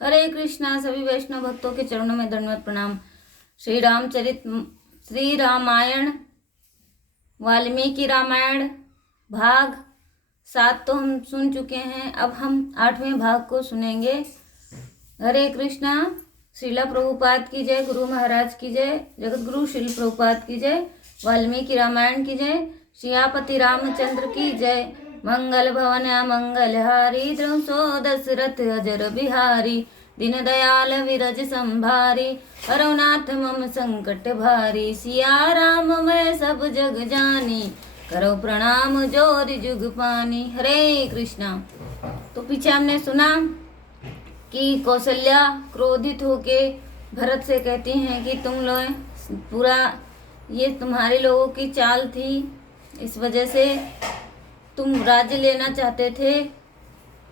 हरे कृष्णा। सभी वैष्णव भक्तों के चरणों में दंडवत प्रणाम। श्री रामायण वाल्मीकि रामायण भाग 7 तो हम सुन चुके हैं। अब हम 8वें भाग को सुनेंगे। हरे कृष्णा। श्रीला प्रभुपाद की जय, गुरु महाराज की जय, जगत गुरु श्रील प्रभुपाद की जय, वाल्मीकि रामायण की जय, सियापति रामचंद्र की जय। मंगल भवन मंगलहारी, द्रौसो दशरथ अजर बिहारी, दीन दयाल विरज संभारी, हरनाथ मम संकट भारी। सिया राम मैं सब जग जानी, करो प्रणाम जोर जुग पानी। हरे कृष्णा। तो पीछे हमने सुना कि कौशल्या क्रोधित होके भरत से कहती हैं कि तुम लोग पूरा ये तुम्हारे लोगों की चाल थी, इस वजह से तुम राज्य लेना चाहते थे।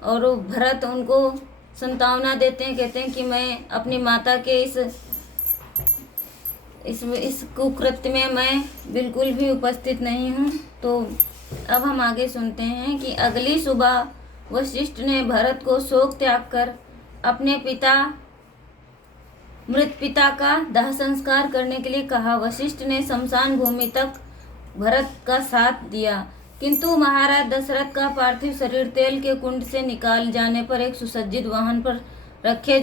और भरत उनको संतावना देते हैं, कहते हैं कि मैं अपनी माता के इस कुकृत्य में मैं बिल्कुल भी उपस्थित नहीं हूँ। तो अब हम आगे सुनते हैं कि अगली सुबह वशिष्ठ ने भरत को शोक त्याग कर अपने मृत पिता का दाह संस्कार करने के लिए कहा। वशिष्ठ ने शमशान भूमि तक भरत का साथ दिया, किंतु महाराज दशरथ का पार्थिव शरीर तेल के कुंड से निकाल जाने पर एक सुसज्जित वाहन पर रखे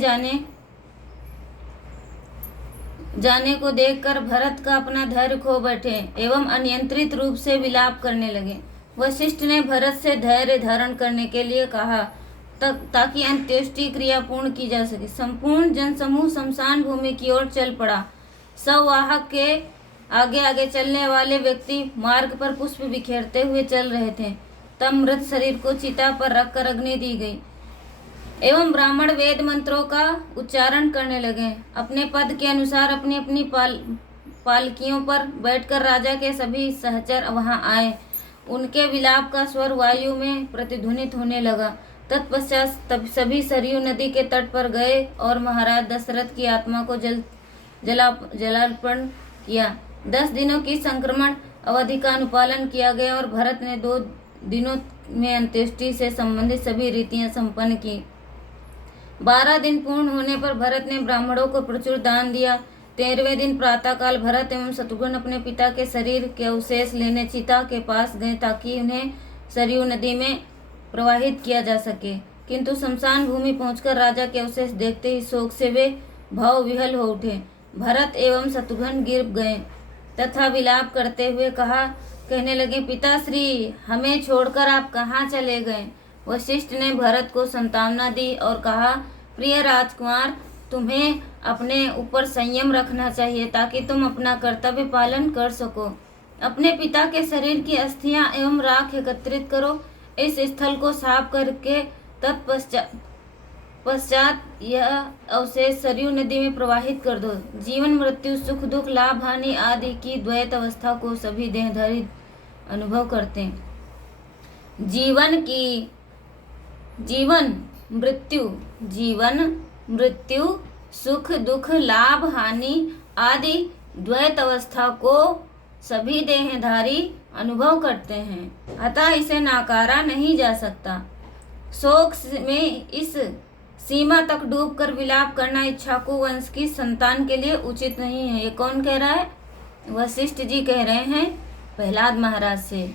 जाने को देखकर भरत का अपना धैर्य खो बैठे एवं अनियंत्रित रूप से विलाप करने लगे। वशिष्ठ ने भरत से धैर्य धारण करने के लिए कहा ताकि अंत्येष्टि क्रिया पूर्ण की जा सके। संपूर्ण जनसमूह शमशान भूमि की ओर चल पड़ा। सवाहक के आगे आगे चलने वाले व्यक्ति मार्ग पर पुष्प बिखेरते हुए चल रहे थे। तब मृत शरीर को चिता पर रखकर अग्नि दी गई एवं ब्राह्मण वेद मंत्रों का उच्चारण करने लगे। अपने पद के अनुसार अपनी अपनी पालकियों पर बैठकर राजा के सभी सहचर वहां आए। उनके विलाप का स्वर वायु में प्रतिध्वनित होने लगा। तत्पश्चात सभी सरयू नदी के तट पर गए और महाराज दशरथ की आत्मा को जलार्पण किया। 10 दिनों की संक्रमण अवधि का अनुपालन किया गया और भरत ने 2 दिनों में अंत्येष्टि से संबंधित सभी रीतियां संपन्न की। 12 दिन पूर्ण होने पर भरत ने ब्राह्मणों को प्रचुर दान दिया। 13वें दिन प्रातःकाल भरत एवं शत्रुघ्न अपने पिता के शरीर के अवशेष लेने चिता के पास गए ताकि उन्हें सरयू नदी में प्रवाहित किया जा सके। किंतु शमशान भूमि पहुंचकर राजा के अवशेष देखते ही शोक से वे भाव विहल हो उठे। भरत एवं शत्रुघ्न गिर गए तथा विलाप करते हुए कहने लगे, पिताश्री हमें छोड़कर आप कहाँ चले गए। वशिष्ठ ने भरत को सांत्वना दी और कहा, प्रिय राजकुमार, तुम्हें अपने ऊपर संयम रखना चाहिए ताकि तुम अपना कर्तव्य पालन कर सको। अपने पिता के शरीर की अस्थियां एवं राख एकत्रित करो। इस स्थल को साफ करके तत्पश्चात यह अवशेष सरयू नदी में प्रवाहित कर दो। जीवन मृत्यु सुख दुख लाभ हानि आदि की द्वैत अवस्था को सभी देहधारी अनुभव करते हैं। जीवन मृत्यु सुख दुख लाभ हानि आदि द्वैत अवस्था को सभी देहधारी अनुभव करते हैं, अतः इसे नकारा नहीं जा सकता। शोक में इस सीमा तक डूबकर विलाप करना इक्ष्वाकु वंश की संतान के लिए उचित नहीं है। ये कौन कह रहा है? वशिष्ठ जी कह रहे हैं प्रहलाद महाराज से।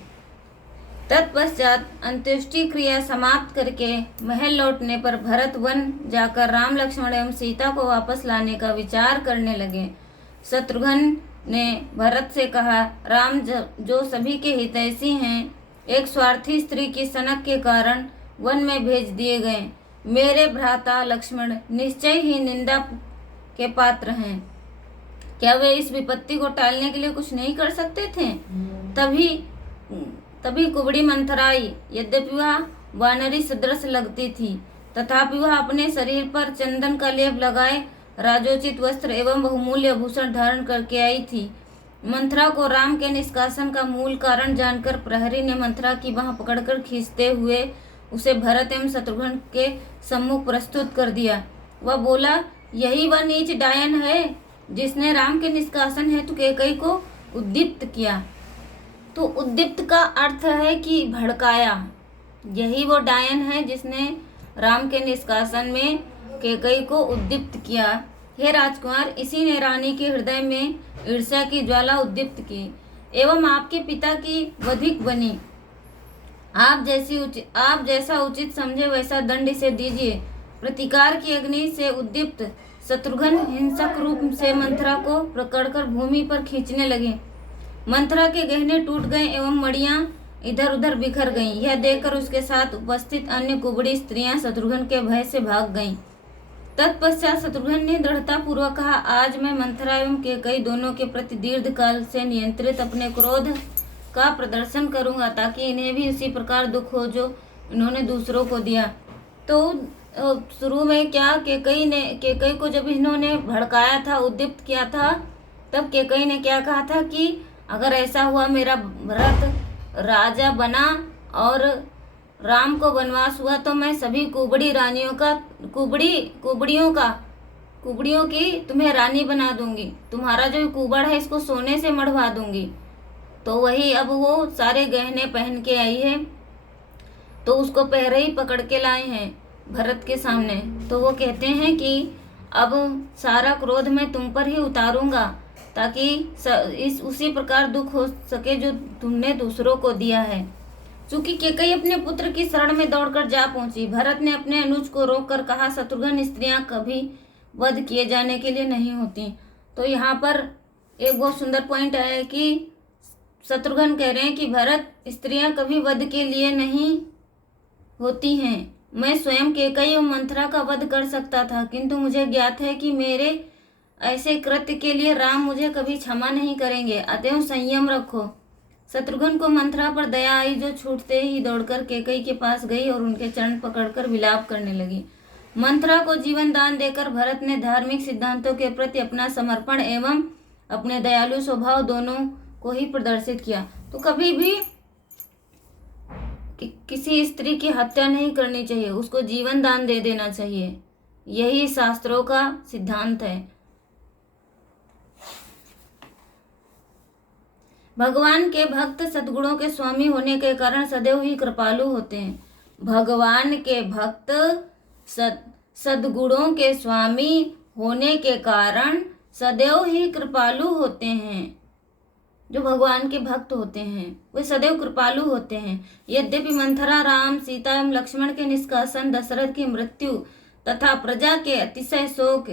तत्पश्चात अंत्येष्टि क्रिया समाप्त करके महल लौटने पर भरत वन जाकर राम लक्ष्मण एवं सीता को वापस लाने का विचार करने लगे। शत्रुघ्न ने भरत से कहा, राम जो सभी के हितैषी हैं, एक स्वार्थी स्त्री की सनक के कारण वन में भेज दिए गए। मेरे भ्राता लक्ष्मण निश्चय ही निंदा के पात्र हैं। क्या वे इस विपत्ति को टालने के लिए कुछ नहीं कर सकते थे? तभी कुबड़ी मंथराई। यद्यपि वह वानरी सदृश लगती थी, तथापि वह अपने शरीर पर चंदन का लेप लगाए राजोचित वस्त्र एवं बहुमूल्य आभूषण धारण करके आई थी। मंथरा को राम के निष्कासन का मूल कारण जानकर प्रहरी ने मंथरा की बांह पकड़कर खींचते हुए उसे भरत एवं शत्रुघ्न के सम्मुख प्रस्तुत कर दिया। वह बोला, यही वह नीच डायन है जिसने राम के निष्कासन हेतु कैकेयी को उद्दीप्त किया। तो उद्दीप्त का अर्थ है कि भड़काया। यही वो डायन है जिसने राम के निष्कासन में कैकेयी को उद्दीप्त किया। हे राजकुमार, इसी ने रानी के हृदय में ईर्ष्या की ज्वाला उद्दीप्त की एवं आपके पिता की वधिक बनी। आप जैसा उचित समझे वैसा दंड इसे दीजिए। प्रतिकार की अग्नि से उद्दीप्त शत्रुघ्न हिंसक रूप से मंथरा को पकड़कर भूमि पर खींचने लगे। मंथरा के गहने टूट गए एवं मड़ियां इधर उधर बिखर गईं। यह देखकर उसके साथ उपस्थित अन्य कुबड़ी स्त्रियां शत्रुघ्न के भय से भाग गईं। तत्पश्चात शत्रुघ्न ने दृढ़ता पूर्वक कहा, आज मैं मंथरा एवं कैकेयी दोनों के प्रति दीर्घ काल से नियंत्रित अपने क्रोध का प्रदर्शन करूंगा, ताकि इन्हें भी उसी प्रकार दुख हो जो इन्होंने दूसरों को दिया। तो शुरू में क्या कैकेयी को जब इन्होंने भड़काया था, उद्दीप्त किया था, तब कैकेयी ने क्या कहा था कि अगर ऐसा हुआ, मेरा भरत राजा बना और राम को वनवास हुआ, तो मैं सभी कुबड़ी रानियों का कुबड़ियों की तुम्हें रानी बना दूंगी। तुम्हारा जो कुबड़ है इसको सोने से मढ़वा दूंगी। तो वही अब वो सारे गहने पहन के आई है, तो उसको पहले ही पकड़ के लाए हैं भरत के सामने। तो वो कहते हैं कि अब सारा क्रोध मैं तुम पर ही उतारूंगा, ताकि उसी प्रकार दुख हो सके जो तुमने दूसरों को दिया है। चूंकि कैकेयी अपने पुत्र की शरण में दौड़कर जा पहुंची, भरत ने अपने अनुज को रोककर कहा, शत्रुघ्न, स्त्रियां कभी वध किए जाने के लिए नहीं होती। तो यहाँ पर एक बहुत सुंदर पॉइंट है कि शत्रुघ्न कह रहे हैं कि भरत, स्त्रियां कभी वध के लिए नहीं होती हैं। मैं स्वयं कैकेयी और मंथरा का वध कर सकता था, किंतु मुझे ज्ञात है कि मेरे ऐसे कृत्य के लिए राम मुझे कभी क्षमा नहीं करेंगे, अतएव संयम रखो। शत्रुघ्न को मंथरा पर दया आई, जो छूटते ही दौड़कर कैकेयी के पास गई और उनके चरण पकड़कर विलाप करने लगी। मंथरा को जीवन दान देकर भरत ने धार्मिक सिद्धांतों के प्रति अपना समर्पण एवं अपने दयालु स्वभाव दोनों को ही प्रदर्शित किया। तो कभी भी किसी स्त्री की हत्या नहीं करनी चाहिए, उसको जीवन दान दे देना चाहिए। यही शास्त्रों का सिद्धांत है। भगवान के भक्त सद्गुणों के स्वामी होने के कारण सदैव ही कृपालु होते हैं। भगवान के भक्त सद्गुणों के स्वामी होने के कारण सदैव ही कृपालु होते हैं। जो भगवान के भक्त होते हैं वे सदैव कृपालु होते हैं। यद्यपि मंथरा राम, सीता एवं लक्ष्मण के निष्कासन, दशरथ की मृत्यु तथा प्रजा के अतिशय शोक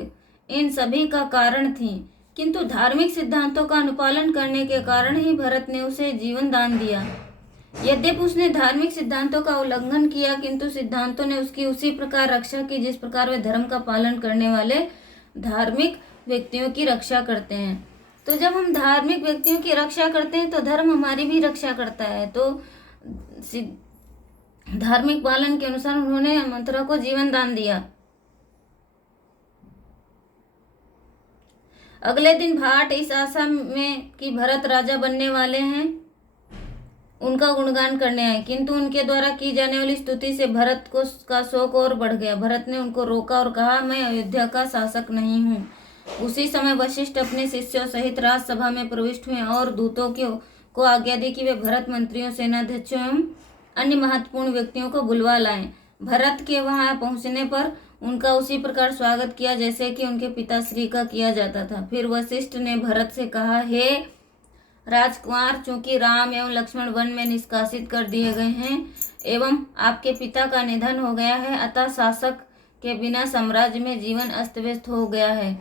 इन सभी का कारण थी, किंतु धार्मिक सिद्धांतों का अनुपालन करने के कारण ही भरत ने उसे जीवन दान दिया। यद्यपि उसने धार्मिक सिद्धांतों का उल्लंघन किया, किंतु सिद्धांतों ने उसकी उसी प्रकार रक्षा की जिस प्रकार वे धर्म का पालन करने वाले धार्मिक व्यक्तियों की रक्षा करते हैं। तो जब हम धार्मिक व्यक्तियों की रक्षा करते हैं तो धर्म हमारी भी रक्षा करता है। तो धार्मिक पालन के अनुसार उन्होंने मंथरा को जीवन दान दिया। अगले दिन भाट इस आशा में कि भरत राजा बनने वाले हैं उनका गुणगान करने आए, किंतु उनके द्वारा की जाने वाली स्तुति से भरत का शोक और बढ़ गया। भरत ने उनको रोका और कहा, मैं अयोध्या का शासक नहीं हूँ। उसी समय वशिष्ठ अपने शिष्यों सहित राजसभा में प्रविष्ट हुए और दूतों को आज्ञा दी कि वे भरत, मंत्रियों, सेनाध्यक्षों एवं अन्य महत्वपूर्ण व्यक्तियों को बुलवा लाएं। भरत के वहां पहुंचने पर उनका उसी प्रकार स्वागत किया जैसे कि उनके पिताश्री का किया जाता था। फिर वशिष्ठ ने भरत से कहा, हे राजकुमार, चूंकि राम एवं लक्ष्मण वन में निष्कासित कर दिए गए हैं एवं आपके पिता का निधन हो गया है, अतः शासक के बिना साम्राज्य में जीवन अस्त व्यस्त हो गया है।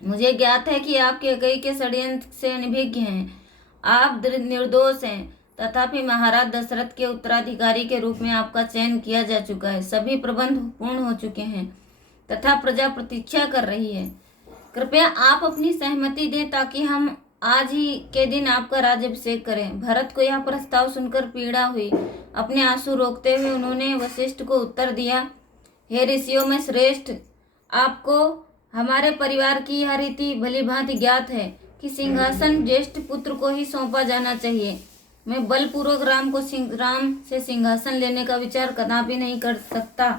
मुझे ज्ञात है कि आप कैकेयी के षड्यंत्र से अनभिज्ञ हैं, आप निर्दोष हैं, तथापि महाराज दशरथ के उत्तराधिकारी के रूप में आपका चयन किया जा चुका है। सभी प्रबंध पूर्ण हो चुके हैं तथा प्रजा प्रतीक्षा कर रही है। कृपया आप अपनी सहमति दें ताकि हम आज ही के दिन आपका राज्याभिषेक करें। भरत को यह प्रस्ताव सुनकर पीड़ा हुई। अपने आंसू रोकते हुए उन्होंने वशिष्ठ को उत्तर दिया, हे ऋषियों में श्रेष्ठ, आपको हमारे परिवार की यह रीति भली भांति ज्ञात है कि सिंहासन ज्येष्ठ पुत्र को ही सौंपा जाना चाहिए। मैं बलपूर्वक राम से सिंहासन लेने का विचार कदापि नहीं कर सकता,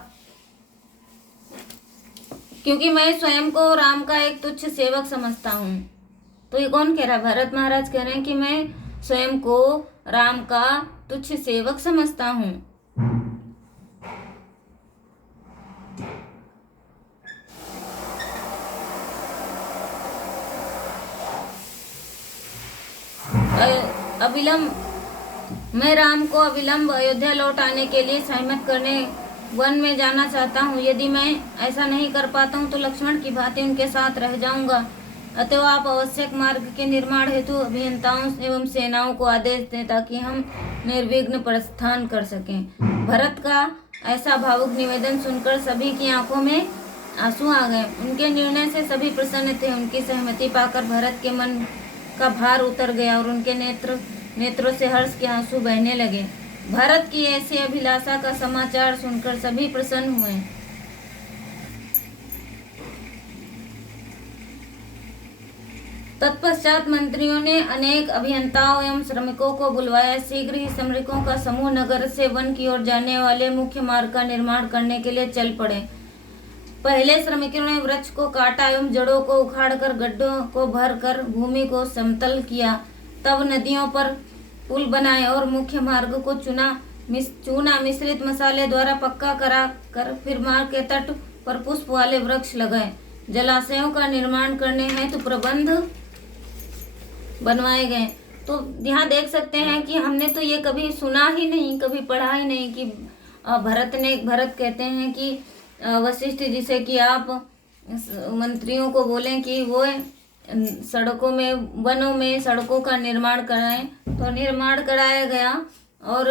क्योंकि मैं स्वयं को राम का एक तुच्छ सेवक समझता हूँ। तो ये कौन कह रहा है? भरत महाराज कह रहे हैं कि मैं स्वयं को राम का तुच्छ सेवक समझता हूँ। मैं राम को अविलंब अयोध्या लौट आने के लिए सहमत करने वन में जाना चाहता हूँ। यदि मैं ऐसा नहीं कर पाता हूँ तो लक्ष्मण की भांति उनके साथ रह जाऊंगा। अतः आप आवश्यक मार्ग के निर्माण हेतु अभियंताओं एवं सेनाओं को आदेश दें ताकि हम निर्विघ्न प्रस्थान कर सकें। भरत का ऐसा भावुक निवेदन सुनकर सभी की आंखों में आंसू आ गए। उनके निर्णय से सभी प्रसन्न थे। उनकी सहमति पाकर भरत के मन का भार उतर गया और उनके नेत्रों से हर्ष के आंसू बहने लगे। भरत की ऐसी अभिलाषा का समाचार सुनकर सभी प्रसन्न हुए। तत्पश्चात मंत्रियों ने अनेक अभियंताओं एवं श्रमिकों को बुलवाया। शीघ्र ही श्रमिकों का समूह नगर से वन की ओर जाने वाले मुख्य मार्ग का निर्माण करने के लिए चल पड़े। पहले श्रमिकों ने वृक्ष को काटा एवं जड़ों को उखाड़कर गड्ढों को भरकर भूमि को समतल किया। तब नदियों पर पुल बनाए और मुख्य मार्ग को चूना मिश्रित मसाले द्वारा पक्का करा कर फिर मार्ग के तट पर पुष्प वाले वृक्ष लगाए। जलाशयों का निर्माण करने हेतु प्रबंध बनवाए गए। तो यहाँ देख सकते हैं कि हमने तो ये कभी सुना ही नहीं, कभी पढ़ा ही नहीं कि भरत कहते हैं कि वशिष्ठ जी से कि आप मंत्रियों को बोलें कि वो सड़कों में वनों में सड़कों का निर्माण कराएं। तो निर्माण कराया गया और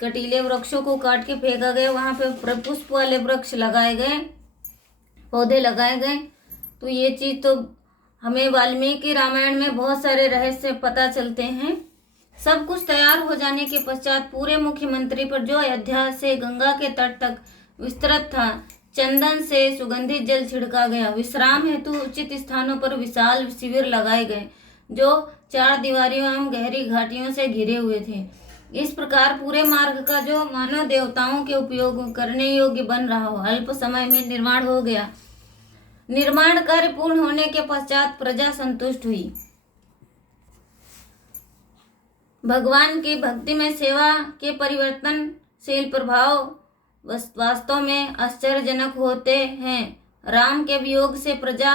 कटीले वृक्षों को काट के फेंका गया। वहाँ पे पुष्प वाले वृक्ष लगाए गए, पौधे लगाए गए। तो ये चीज़ तो हमें वाल्मीकि रामायण में बहुत सारे रहस्य पता चलते हैं। सब कुछ तैयार हो जाने के पश्चात पूरे मुख्यमंत्री पर जो अयोध्या से गंगा के तट तक विस्तृत था चंदन से सुगंधित जल छिड़का गया। विश्राम हेतु उचित स्थानों पर विशाल शिविर लगाए गए जो 4 दीवारों एवं गहरी घाटियों से घिरे हुए थे। इस प्रकार पूरे मार्ग का जो मानव देवताओं के उपयोग करने योग्य बन रहा हो अल्प समय में निर्माण हो गया। निर्माण कार्य पूर्ण होने के पश्चात प्रजा संतुष्ट हुई। भगवान की भक्ति में सेवा के परिवर्तनशील प्रभाव वास्तव में आश्चर्यजनक होते हैं। राम के वियोग से प्रजा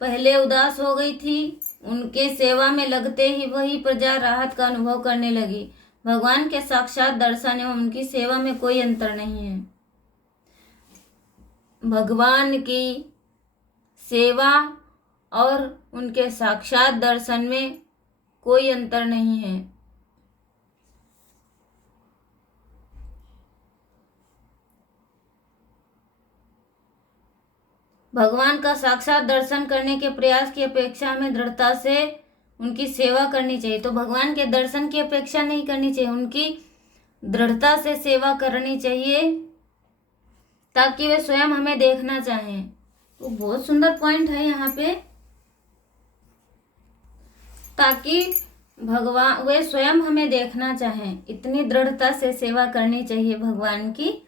पहले उदास हो गई थी। उनके सेवा में लगते ही वही प्रजा राहत का अनुभव करने लगी। भगवान के साक्षात दर्शन एवं उनकी सेवा में कोई अंतर नहीं है। भगवान की सेवा और उनके साक्षात दर्शन में कोई अंतर नहीं है। भगवान का साक्षात दर्शन करने के प्रयास की अपेक्षा हमें दृढ़ता से उनकी सेवा करनी चाहिए। तो भगवान के दर्शन की अपेक्षा नहीं करनी चाहिए, उनकी दृढ़ता से सेवा करनी चाहिए ताकि वे स्वयं हमें देखना चाहें। तो बहुत सुंदर पॉइंट है यहाँ पे, ताकि भगवान वे स्वयं हमें देखना चाहें, इतनी दृढ़ता से सेवा करनी चाहिए भगवान की।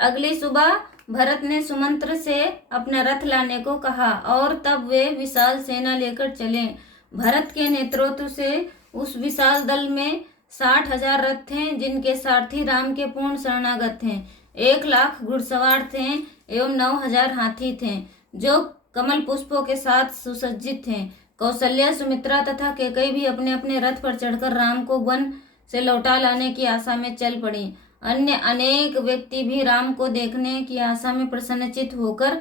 अगली सुबह भरत ने सुमंत्र से अपना रथ लाने को कहा और तब वे विशाल सेना लेकर चले। भरत के नेतृत्व से उस विशाल दल में 60,000 रथ थे जिनके सारथी राम के पूर्ण शरणागत थे। 1,00,000 घुड़सवार थे एवं 9,000 हाथी थे जो कमल पुष्पों के साथ सुसज्जित थे। कौशल्या, सुमित्रा तथा कैकेयी भी अपने अपने रथ पर चढ़कर राम को वन से लौटा लाने की आशा में चल पड़ी। अन्य अनेक व्यक्ति भी राम को देखने की आशा में प्रसन्नचित्त होकर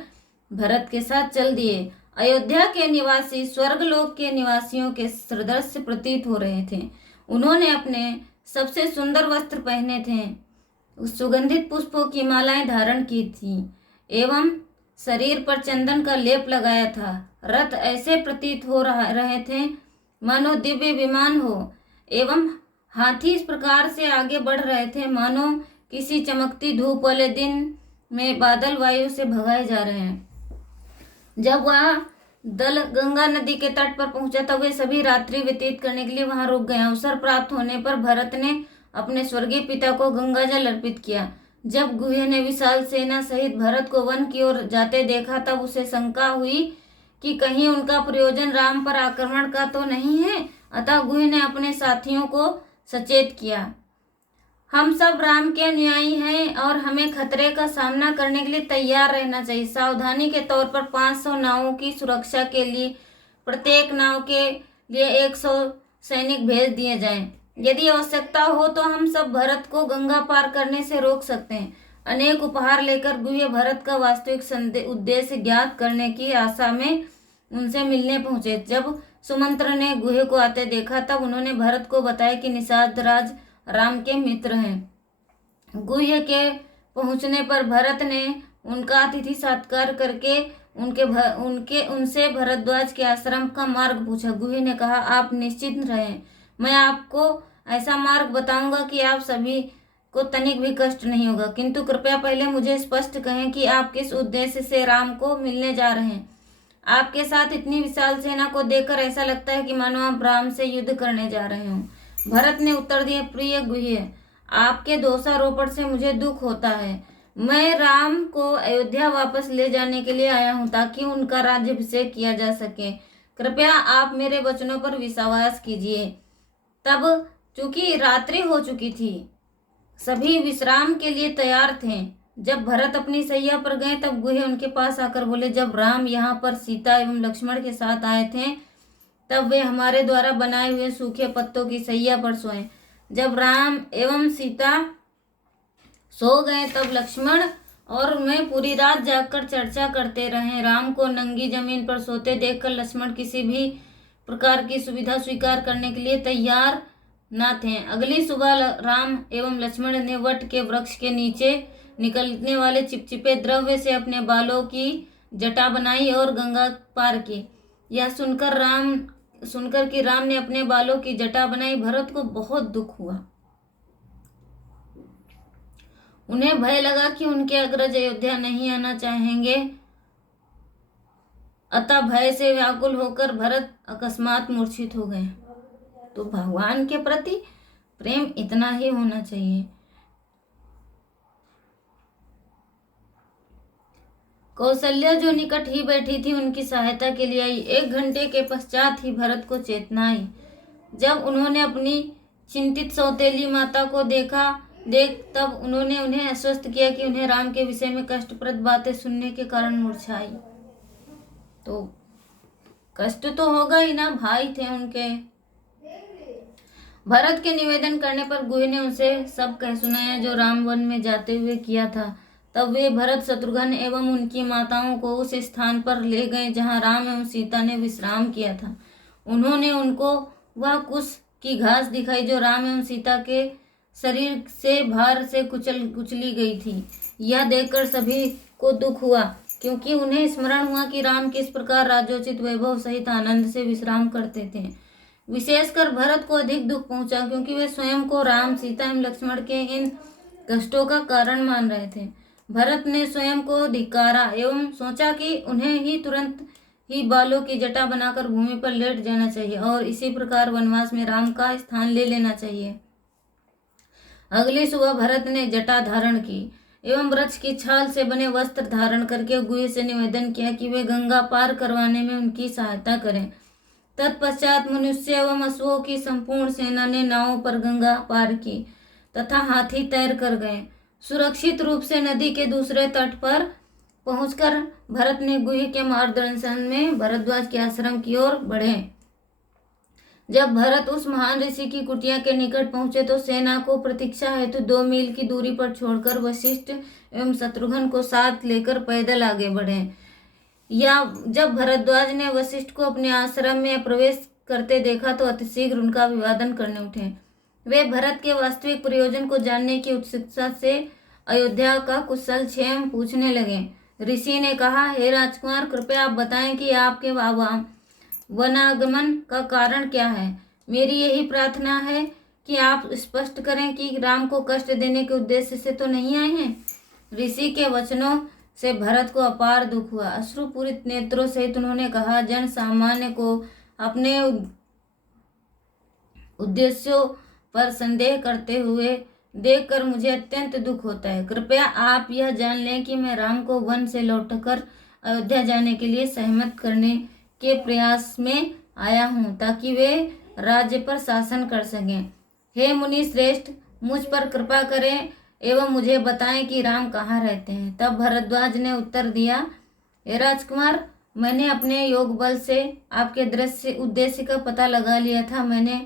भरत के साथ चल दिए। अयोध्या के निवासी स्वर्गलोक के निवासियों के सदृश प्रतीत हो रहे थे। उन्होंने अपने सबसे सुंदर वस्त्र पहने थे, सुगंधित पुष्पों की मालाएं धारण की थी एवं शरीर पर चंदन का लेप लगाया था। रथ ऐसे प्रतीत हो रहे थे मानो दिव्य विमान हो एवं हाथी इस प्रकार से आगे बढ़ रहे थे मानो किसी चमकती धूप वाले दिन में बादल वायु से भगाए जा रहे हैं। जब वह दल गंगा नदी के तट पर पहुंचा तब वे सभी रात्रि व्यतीत करने के लिए वहां रुक गए। अवसर प्राप्त होने पर भरत ने अपने स्वर्गीय पिता को गंगा जल अर्पित किया। जब गुह्य ने विशाल सेना सहित भरत को वन की ओर जाते देखा तब उसे शंका हुई कि कहीं उनका प्रयोजन राम पर आक्रमण का तो नहीं है। अतः गुह्य ने अपने साथियों को सचेत किया, हम सब राम के अनुयायी हैं और हमें खतरे का सामना करने के लिए तैयार रहना चाहिए। सावधानी के तौर पर 500 नावों की सुरक्षा के लिए प्रत्येक नाव के लिए 100 सैनिक भेज दिए जाएं। यदि आवश्यकता हो तो हम सब भरत को गंगा पार करने से रोक सकते हैं। अनेक उपहार लेकर गुह्य भरत का वास्तविक उद्देश्य ज्ञात करने की आशा में उनसे मिलने पहुंचे। जब सुमंत्र ने गुहे को आते देखा तब उन्होंने भरत को बताया कि निषाद राज राम के मित्र हैं। गुह्य के पहुंचने पर भरत ने उनका अतिथि सत्कार करके उनसे भरद्वाज के आश्रम का मार्ग पूछा। गुह्य ने कहा, आप निश्चिंत रहें, मैं आपको ऐसा मार्ग बताऊंगा कि आप सभी को तनिक भी कष्ट नहीं होगा, किंतु कृपया पहले मुझे स्पष्ट कहें कि आप किस उद्देश्य से राम को मिलने जा रहे हैं। आपके साथ इतनी विशाल सेना को देखकर ऐसा लगता है कि मानो आप राम से युद्ध करने जा रहे हों। भरत ने उत्तर दिया, प्रिय गुह्य, आपके दोषारोपण से मुझे दुख होता है। मैं राम को अयोध्या वापस ले जाने के लिए आया हूं ताकि उनका राज्याभिषेक किया जा सके। कृपया आप मेरे वचनों पर विश्वास कीजिए। तब चूंकि रात्रि हो चुकी थी, सभी विश्राम के लिए तैयार थे। जब भरत अपनी सैया पर गए तब गुहे उनके पास आकर बोले, जब राम यहाँ पर सीता एवं लक्ष्मण के साथ आए थे तब वे हमारे द्वारा बनाए हुए सूखे पत्तों की सैया पर सोए। जब राम एवं सीता सो गए तब लक्ष्मण और मैं पूरी रात जागकर चर्चा करते रहे। राम को नंगी जमीन पर सोते देखकर लक्ष्मण किसी भी प्रकार की सुविधा स्वीकार करने के लिए तैयार न थे। अगली सुबह राम एवं लक्ष्मण ने वट के वृक्ष के नीचे निकलने वाले चिपचिपे द्रव्य से अपने बालों की जटा बनाई और गंगा पार की। यह सुनकर कि राम ने अपने बालों की जटा बनाई, भरत को बहुत दुख हुआ। उन्हें भय लगा कि उनके अग्रज अयोध्या नहीं आना चाहेंगे। अतः भय से व्याकुल होकर भरत अकस्मात मूर्छित हो गए। तो भगवान के प्रति प्रेम इतना ही होना चाहिए। कौशल्या जो निकट ही बैठी थी उनकी सहायता के लिए आई। 1 घंटे के पश्चात ही भरत को चेतना आई। जब उन्होंने अपनी चिंतित सौतेली माता को तब उन्होंने उन्हें आश्वस्त किया कि उन्हें राम के विषय में कष्टप्रद बातें सुनने के कारण मूर्छा आई। तो कष्ट तो होगा ही ना, भाई थे उनके। भरत के निवेदन करने पर गुहे ने उनसे सब कह सुनाया जो राम वन में जाते हुए किया था। तब वे भरत, शत्रुघ्न एवं उनकी माताओं को उस स्थान पर ले गए जहां राम एवं सीता ने विश्राम किया था। उन्होंने उनको वह कुश की घास दिखाई जो राम एवं सीता के शरीर से भार से कुचली गई थी। यह देखकर सभी को दुख हुआ, क्योंकि उन्हें स्मरण हुआ कि राम किस प्रकार राजोचित वैभव सहित आनंद से विश्राम करते थे। विशेषकर भरत को अधिक दुख पहुंचा, क्योंकि वे स्वयं को राम, सीता एवं लक्ष्मण के इन कष्टों का कारण मान रहे थे। भरत ने स्वयं को धिक्कारा एवं सोचा कि उन्हें ही तुरंत ही बालों की जटा बनाकर भूमि पर लेट जाना चाहिए और इसी प्रकार वनवास में राम का स्थान ले लेना चाहिए। अगली सुबह भरत ने जटा धारण की एवं वृक्ष की छाल से बने वस्त्र धारण करके गुहे से निवेदन किया कि वे गंगा पार करवाने में उनकी सहायता करें। तत्पश्चात मनुष्य एवं अश्वों की संपूर्ण सेना ने नावों पर गंगा पार की तथा हाथी तैर कर गए। सुरक्षित रूप से नदी के दूसरे तट पर पहुंचकर भरत ने गुहे के मार्गदर्शन में भरद्वाज के आश्रम की ओर बढ़े। जब भरत उस महान ऋषि की कुटिया के निकट पहुंचे तो सेना को प्रतीक्षा हेतु 2 मील की दूरी पर छोड़कर वशिष्ठ एवं शत्रुघ्न को साथ लेकर पैदल आगे बढ़े। या जब भरद्वाज ने वशिष्ठ को अपने आश्रम में प्रवेश करते देखा तो अतिशीघ्र उनका अभिवादन करने उठे। वे भरत के वास्तविक प्रयोजन को जानने की उत्सुकता से अयोध्या का कुशल क्षेम पूछने लगे। ऋषि ने कहा, हे राजकुमार, कृपया आप बताएं कि आपके वनागमन का कारण क्या है। मेरी यही प्रार्थना है कि आप स्पष्ट करें कि राम को कष्ट देने के उद्देश्य से तो नहीं आए हैं। ऋषि के वचनों से भरत को अपार दुख हुआ। अश्रुपूरित नेत्रों सहित उन्होंने कहा, जन सामान्य को अपने उद्देश्यों पर संदेह करते हुए देखकर मुझे अत्यंत दुख होता है। कृपया आप यह जान लें कि मैं राम को वन से लौटकर अयोध्या जाने के लिए सहमत करने के प्रयास में आया हूँ ताकि वे राज्य पर शासन कर सकें। हे मुनि श्रेष्ठ, मुझ पर कृपा करें एवं मुझे बताएं कि राम कहाँ रहते हैं। तब भरद्वाज ने उत्तर दिया, हे राजकुमार, मैंने अपने योग बल से आपके उद्देश्य का पता लगा लिया था। मैंने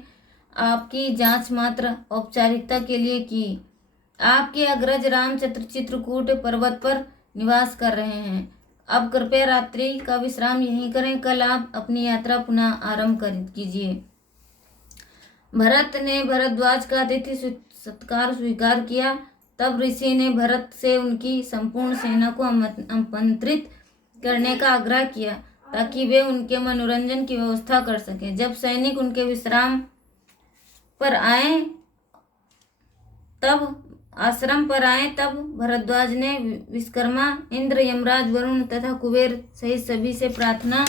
आपकी जांच मात्र औपचारिकता के लिए की। आपके अग्रज राम चित्रकूट पर्वत पर निवास कर रहे हैं। अब कृपया रात्रि का विश्राम यहीं करें, कल आप अपनी यात्रा पुनः आरंभ कीजिए। भरत ने भरद्वाज का अतिथि सत्कार स्वीकार किया। तब ऋषि ने भरत से उनकी संपूर्ण सेना को आमंत्रित करने का आग्रह किया ताकि वे उनके मनोरंजन की व्यवस्था कर सकें। जब सैनिक उनके विश्राम पर आए तब भरद्वाज ने विश्वकर्मा, इंद्र, यमराज, वरुण तथा कुबेर सहित सभी से प्रार्थना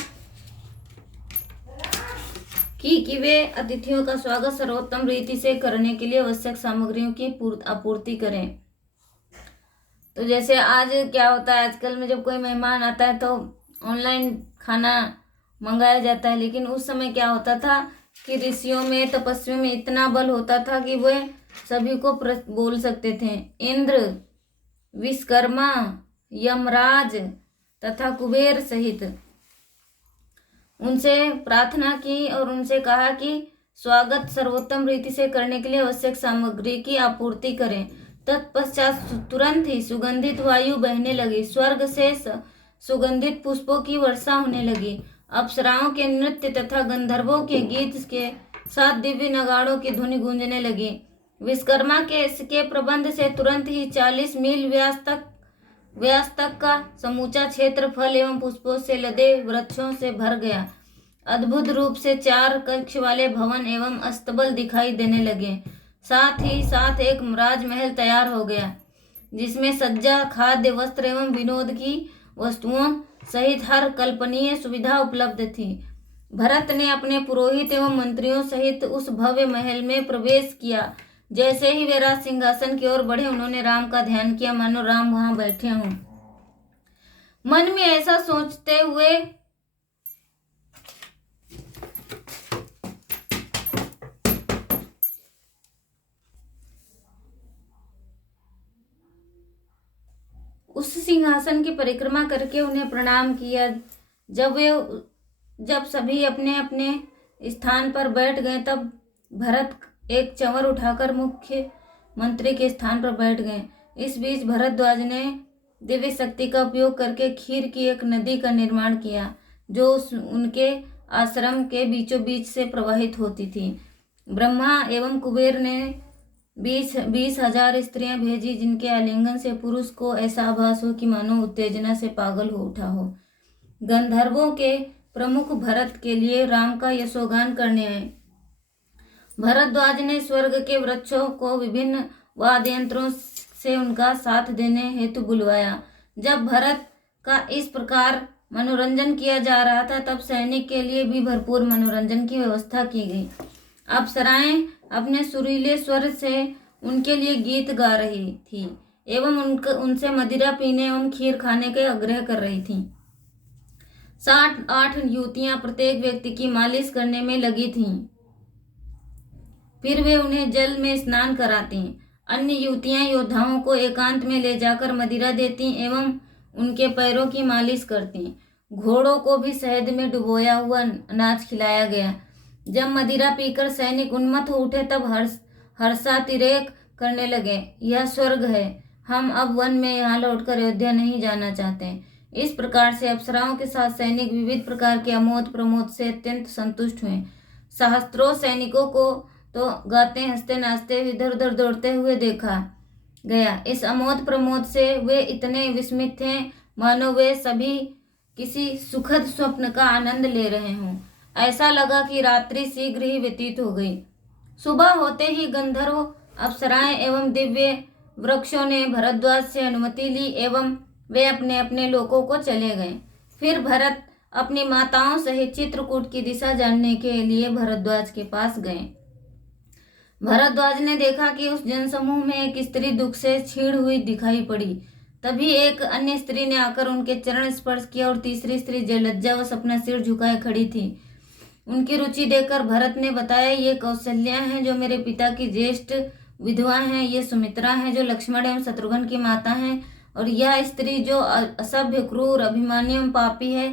कि वे अतिथियों का स्वागत सर्वोत्तम रीति से करने के लिए आवश्यक सामग्रियों की आपूर्ति करें। तो जैसे आज क्या होता है, आजकल में जब कोई मेहमान आता है तो ऑनलाइन खाना मंगाया जाता है, लेकिन उस समय क्या होता था कि ऋषियों में, तपस्वियों में इतना बल होता था कि वे सभी को बोल सकते थे। इंद्र, विश्वकर्मा, यमराज तथा कुबेर सहित उनसे प्रार्थना की और उनसे कहा कि स्वागत सर्वोत्तम रीति से करने के लिए आवश्यक सामग्री की आपूर्ति करें। तत्पश्चात तुरंत ही सुगंधित वायु बहने लगी, स्वर्ग से सुगंधित पुष्पों की वर्षा होने लगी। अप्सराओं के नृत्य तथा गंधर्वों के गीत के साथ दिव्य नगाड़ों की धुनी गूंजने लगी। विश्वकर्मा के प्रबंध से तुरंत ही 40 मील व्यास तक का समूचा क्षेत्र फल एवं पुष्पों से लदे वृक्षों से भर गया। अद्भुत रूप से 4 कक्ष वाले भवन एवं अस्तबल दिखाई देने लगे। साथ ही साथ एक राजमहल तैयार हो गया, जिसमें सज्जा, खाद्य, वस्त्र एवं विनोद की वस्तुओं सहित हर कल्पनीय सुविधा उपलब्ध थी। भरत ने अपने पुरोहित एवं मंत्रियों सहित उस भव्य महल में प्रवेश किया। जैसे ही वे राज सिंहासन की ओर बढ़े, उन्होंने राम का ध्यान किया, मानो राम वहां बैठे हों। मन में ऐसा सोचते हुए उस सिंहासन की परिक्रमा करके उन्हें प्रणाम किया। जब सभी अपने अपने स्थान पर बैठ गए, तब भरत एक चंवर उठाकर मुख्य मंत्री के स्थान पर बैठ गए। इस बीच भरद्वाज ने दिव्य शक्ति का उपयोग करके खीर की एक नदी का निर्माण किया, जो उनके आश्रम के बीचों बीच से प्रवाहित होती थी। ब्रह्मा एवं कुबेर ने 20,000 स्त्रियां भेजी, जिनके आलिंगन से पुरुष को ऐसा आभास हो कि मानो उत्तेजना से पागल हो उठा हो। गंधर्वों के प्रमुख भरत के लिए राम का यशोगान करने आए। भरद्वाज ने स्वर्ग के वृक्षों को विभिन्न वाद्ययंत्रों से उनका साथ देने हेतु बुलवाया। जब भरत का इस प्रकार मनोरंजन किया जा रहा था, तब सैनिक के लिए भी भरपूर मनोरंजन की व्यवस्था की गई। अप्सराएं अपने सुरीले स्वर से उनके लिए गीत गा रही थी एवं उनसे मदिरा पीने एवं खीर खाने के आग्रह कर रही थीं। 7-8 युवतियां प्रत्येक व्यक्ति की मालिश करने में लगी थीं। फिर वे उन्हें जल में स्नान कराती। अन्य युवतियां योद्धाओं को एकांत में ले जाकर मदिरा देती एवं उनके पैरों की मालिश करती। घोड़ों को भी शहद में डुबोया हुआ अनाज खिलाया गया। जब मदिरा पीकर सैनिक उन्मत्त हो उठे, तब हर्षातिरेक करने लगे। यह स्वर्ग है, हम अब वन में यहाँ लौटकर अयोध्या नहीं जाना चाहते। इस प्रकार से अप्सराओं के साथ सैनिक विविध प्रकार के अमोद प्रमोद से अत्यंत संतुष्ट हुए। सहस्त्रों सैनिकों को तो गाते, हंसते, नाचते, इधर उधर दौड़ते हुए देखा गया। इस अमोद प्रमोद से वे इतने विस्मित थे मानो वे सभी किसी सुखद स्वप्न का आनंद ले रहे हों। ऐसा लगा कि रात्रि शीघ्र ही व्यतीत हो गई। सुबह होते ही गंधर्व, अप्सराएं एवं दिव्य वृक्षों ने भरद्वाज से अनुमति ली एवं वे अपने अपने लोकों को चले गए। फिर भरत अपनी माताओं सहित चित्रकूट की दिशा जानने के लिए भरद्वाज के पास गए। भरद्वाज ने देखा कि उस जनसमूह में एक स्त्री दुख से छीड़ हुई दिखाई पड़ी। तभी एक अन्य स्त्री ने आकर उनके चरण स्पर्श किया और तीसरी स्त्री लज्जावश अपना सिर झुकाए खड़ी थी। उनकी रुचि देखकर भरत ने बताया, ये कौशल्या हैं जो मेरे पिता की ज्येष्ठ विधवा हैं, ये सुमित्रा हैं जो लक्ष्मण एवं शत्रुघ्न की माता हैं, और यह स्त्री जो असभ्य, क्रूर, अभिमानी एवं पापी है,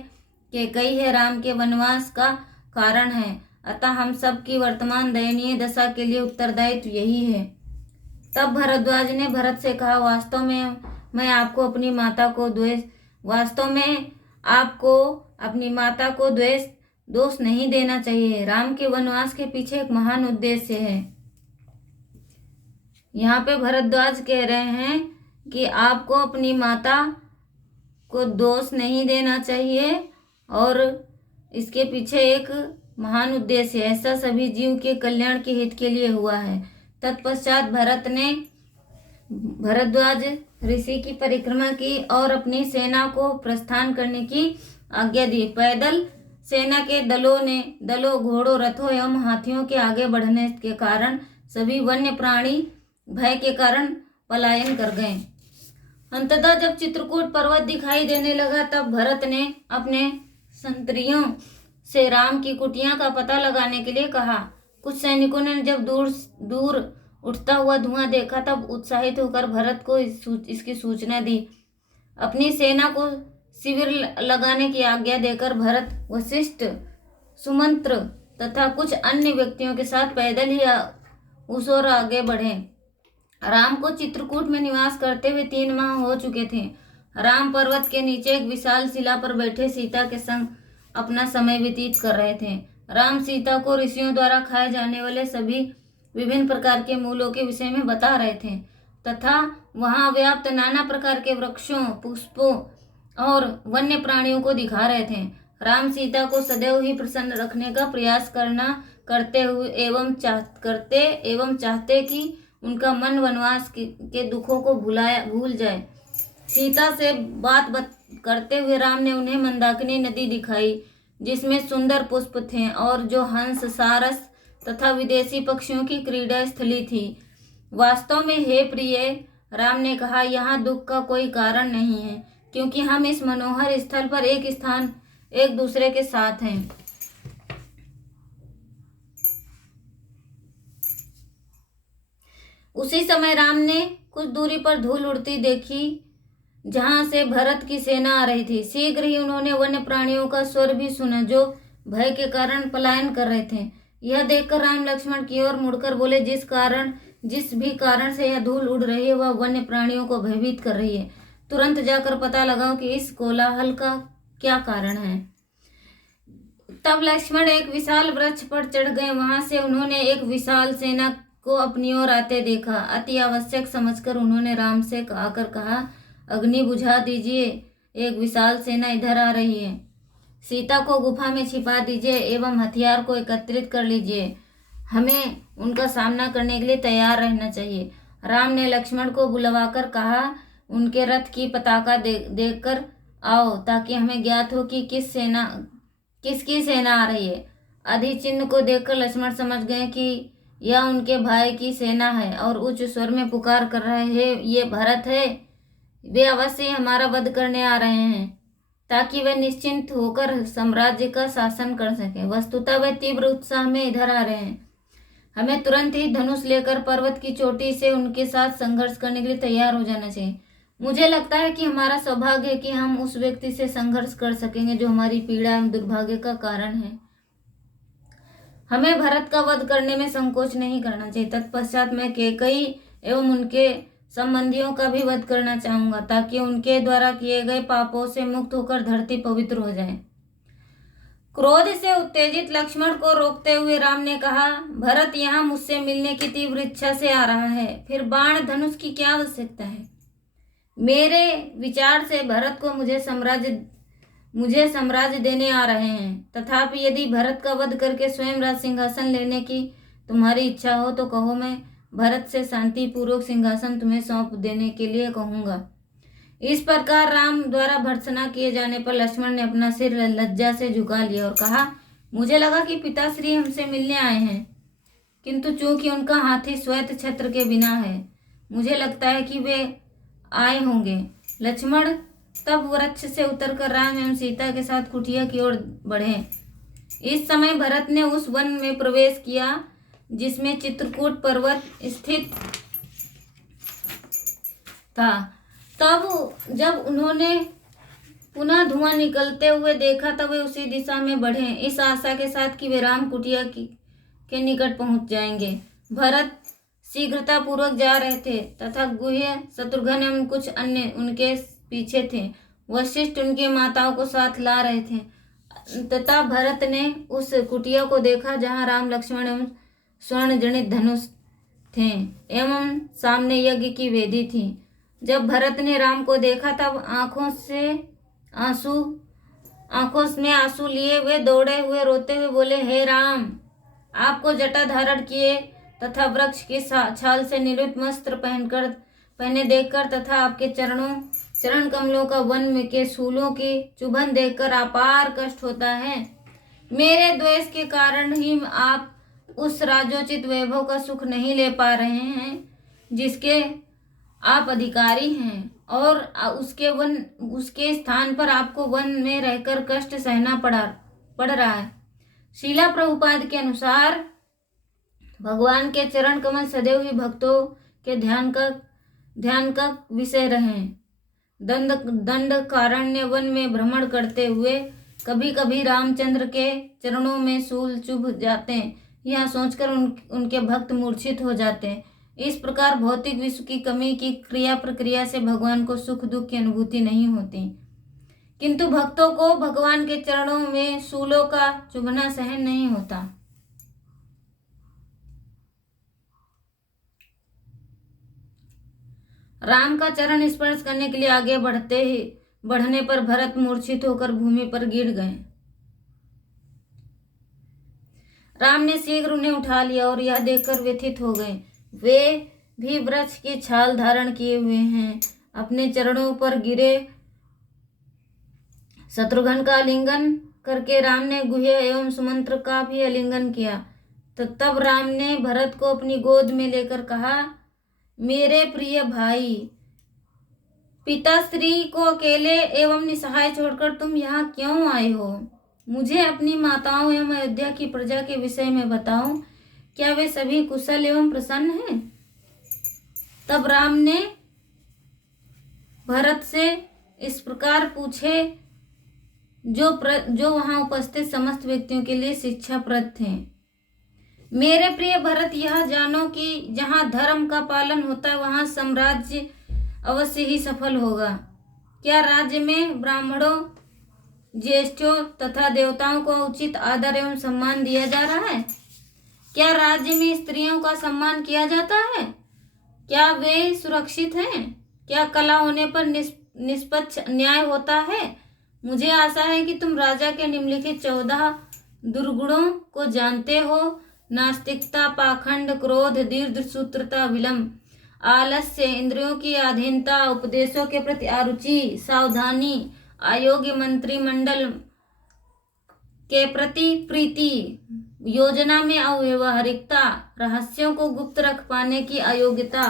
कैकेयी है, राम के वनवास का कारण है। अतः हम सब की वर्तमान दयनीय दशा के लिए उत्तरदायित्व यही है। तब भरद्वाज ने भरत से कहा, वास्तव में आपको अपनी माता को दोष नहीं देना चाहिए। राम के वनवास के पीछे एक महान उद्देश्य है। यहाँ पे भरद्वाज कह रहे हैं कि आपको अपनी माता को दोष नहीं देना चाहिए और इसके पीछे एक महान उद्देश्य है। ऐसा सभी जीव के कल्याण के हित के लिए हुआ है। तत्पश्चात भरद्वाज ऋषि की परिक्रमा की और अपनी सेना को प्रस्थान करने की आज्ञा दी। पैदल सेना के दलों, घोड़ों, रथों एवं हाथियों के आगे बढ़ने के कारण सभी वन्य प्राणी भय के कारण पलायन कर गए। अंततः जब चित्रकूट पर्वत दिखाई देने लगा तब भरत ने अपने संतरियों से राम की कुटिया का पता लगाने के लिए कहा। कुछ सैनिकों ने जब दूर उठता हुआ धुआं देखा तब उत्साहित होकर भरत को इसकी सूचना दी। अपनी सेना को शिविर लगाने की आज्ञा देकर भरत, वशिष्ठ, सुमंत्र तथा कुछ अन्य व्यक्तियों के साथ पैदल ही उस ओर आगे बढ़े। राम को चित्रकूट में निवास करते हुए 3 माह हो चुके थे। राम पर्वत के नीचे एक विशाल शिला पर बैठे सीता के संग अपना समय व्यतीत कर रहे थे। राम सीता को ऋषियों द्वारा खाए जाने वाले सभी विभिन्न प्रकार के मूलों के विषय में बता रहे थे तथा वहां व्याप्त नाना प्रकार के वृक्षों, पुष्पों और वन्य प्राणियों को दिखा रहे थे। राम सीता को सदैव ही प्रसन्न रखने का प्रयास करते एवं चाहते कि उनका मन वनवास के दुखों को भूल जाए। सीता से बात करते हुए राम ने उन्हें मंदाकिनी नदी दिखाई जिसमें सुंदर पुष्प थे और जो हंस, सारस तथा विदेशी पक्षियों की क्रीड़ा स्थली थी। वास्तव में हे प्रिय, राम ने कहा, यहाँ दुख का कोई कारण नहीं है क्योंकि हम इस मनोहर स्थल पर एक दूसरे के साथ हैं। उसी समय राम ने कुछ दूरी पर धूल उड़ती देखी जहां से भरत की सेना आ रही थी। शीघ्र ही उन्होंने वन्य प्राणियों का स्वर भी सुना जो भय के कारण पलायन कर रहे थे। यह देखकर राम लक्ष्मण की ओर मुड़कर बोले, जिस भी कारण से यह धूल उड़ रही है वह वन्य प्राणियों को भयभीत कर रही है। तुरंत जाकर पता लगाओ कि इस कोलाहल का क्या कारण है। तब लक्ष्मण एक विशाल वृक्ष पर चढ़ गए। वहां से उन्होंने एक विशाल सेना को अपनी ओर आते देखा। अति आवश्यक समझकर उन्होंने राम से आकर कहा, अग्नि बुझा दीजिए, एक विशाल सेना इधर आ रही है। सीता को गुफा में छिपा दीजिए एवं हथियार को एकत्रित कर लीजिए। हमें उनका सामना करने के लिए तैयार रहना चाहिए। राम ने लक्ष्मण को बुलवाकर कहा, उनके रथ की पताका देखकर आओ ताकि हमें ज्ञात हो कि किसकी सेना आ रही है। अधि चिन्ह को देखकर लक्ष्मण समझ गए कि यह उनके भाई की सेना है और उच्च स्वर में पुकार कर रहे हैं, ये भरत है, वे अवश्य हमारा वध करने आ रहे हैं ताकि वे निश्चिंत होकर साम्राज्य का शासन कर सके। वस्तुतः वे तीव्र उत्साह में इधर आ रहे हैं। हमें तुरंत ही धनुष लेकर पर्वत की चोटी से उनके साथ संघर्ष करने के लिए तैयार हो जाना चाहिए। मुझे लगता है कि हमारा सौभाग्य है कि हम उस व्यक्ति से संघर्ष कर सकेंगे जो हमारी पीड़ा एवं दुर्भाग्य का कारण है। हमें भरत का वध करने में संकोच नहीं करना चाहिए। तत्पश्चात मैं कैकेयी एवं उनके संबंधियों का भी वध करना चाहूंगा ताकि उनके द्वारा किए गए पापों से मुक्त होकर धरती पवित्र हो जाए। क्रोध से उत्तेजित लक्ष्मण को रोकते हुए राम ने कहा, भरत यहाँ मुझसे मिलने की तीव्र इच्छा से आ रहा है, फिर बाण धनुष की क्या आवश्यकता है। मेरे विचार से भरत को मुझे साम्राज्य देने आ रहे हैं। तथापि यदि भरत का वध करके स्वयं राज सिंहासन लेने की तुम्हारी इच्छा हो तो कहो, मैं भरत से शांति पूर्वक सिंहासन तुम्हें सौंप देने के लिए कहूँगा। इस प्रकार राम द्वारा भर्त्सना किए जाने पर लक्ष्मण ने अपना सिर लज्जा से झुका लिया और कहा, मुझे लगा कि पिताश्री हमसे मिलने आए हैं, किंतु चूंकि उनका हाथी श्वेत छत्र के बिना है, मुझे लगता है कि वे आए होंगे। लक्ष्मण तब वृक्ष से उतरकर राम एवं सीता के साथ कुटिया की ओर बढ़े। इस समय भरत ने उस वन में प्रवेश किया जिसमें चित्रकूट पर्वत स्थित था। तब जब उन्होंने पुनः धुआं निकलते हुए देखा तब वे उसी दिशा में बढ़े, इस आशा के साथ कि वे राम कुटिया के निकट पहुंच जाएंगे। भरत शीघ्रता पूर्वक जा रहे थे तथा गुह्य, शत्रुघ्न एवं कुछ अन्य उनके पीछे थे। वशिष्ठ उनकी माताओं को साथ ला रहे थे तथा भरत ने उस कुटिया को देखा जहाँ राम, लक्ष्मण एवं स्वर्ण जनित धनुष थे एवं सामने यज्ञ की वेदी थी। जब भरत ने राम को देखा तब आंखों में आंसू लिए वे दौड़े हुए रोते हुए बोले, हे राम, आपको जटा धारण किए तथा वृक्ष की छाल से निर्मित वस्त्र पहने देखकर तथा आपके चरण कमलों का वन में के फूलों की चुभन देखकर अपार कष्ट होता है। मेरे द्वेष के कारण ही आप उस राजोचित वैभव का सुख नहीं ले पा रहे हैं जिसके आप अधिकारी हैं, और उसके स्थान पर आपको वन में रहकर कष्ट सहना पड़ रहा है। शीला प्रभुपाद के अनुसार भगवान के चरण कमल सदैव ही भक्तों के ध्यान का विषय रहे। दंडकारण्य वन में भ्रमण करते हुए कभी कभी रामचंद्र के चरणों में शूल चुभ जाते हैं, यह सोचकर उनके भक्त मूर्छित हो जाते हैं। इस प्रकार भौतिक विश्व की कमी की क्रिया प्रक्रिया से भगवान को सुख दुख की अनुभूति नहीं होती, किंतु भक्तों को भगवान के चरणों में शूलों का चुभना सहन नहीं होता। राम का चरण स्पर्श करने के लिए आगे बढ़ने पर भरत मूर्छित होकर भूमि पर गिर गए। राम ने शीघ्र उन्हें उठा लिया और यह देखकर व्यथित हो गए, वे भी वृक्ष की छाल धारण किए हुए हैं। अपने चरणों पर गिरे शत्रुघ्न का आलिंगन करके राम ने गुह्य एवं सुमंत्र का भी आलिंगन किया। तो तब राम ने भरत को अपनी गोद में लेकर कहा, मेरे प्रिय भाई, पिताश्री को अकेले एवं निसहाय छोड़कर तुम यहाँ क्यों आए हो? मुझे अपनी माताओं एवं अयोध्या की प्रजा के विषय में बताओ, क्या वे सभी कुशल एवं प्रसन्न हैं? तब राम ने भरत से इस प्रकार पूछे जो वहां उपस्थित समस्त व्यक्तियों के लिए शिक्षाप्रद थे। मेरे प्रिय भरत, यह जानो कि जहाँ धर्म का पालन होता है वहाँ साम्राज्य अवश्य ही सफल होगा। क्या राज्य में ब्राह्मणों, ज्येष्ठों तथा देवताओं को उचित आदर एवं सम्मान दिया जा रहा है? क्या राज्य में स्त्रियों का सम्मान किया जाता है? क्या वे सुरक्षित हैं? क्या कला होने पर निष्पक्ष न्याय होता है? मुझे आशा है कि तुम राजा के निम्नलिखित 14 दुर्गुणों को जानते हो। नास्तिकता, पाखंड, क्रोध, दीर्घसूत्रता, विलंब, आलस्य, इंद्रियों की अधीनता, उपदेशों के प्रति अरुचि, सावधानी, अयोग्य मंत्रिमंडल के प्रति प्रीति, योजना में अव्यवहारिकता, रहस्यों को गुप्त रख पाने की अयोग्यता,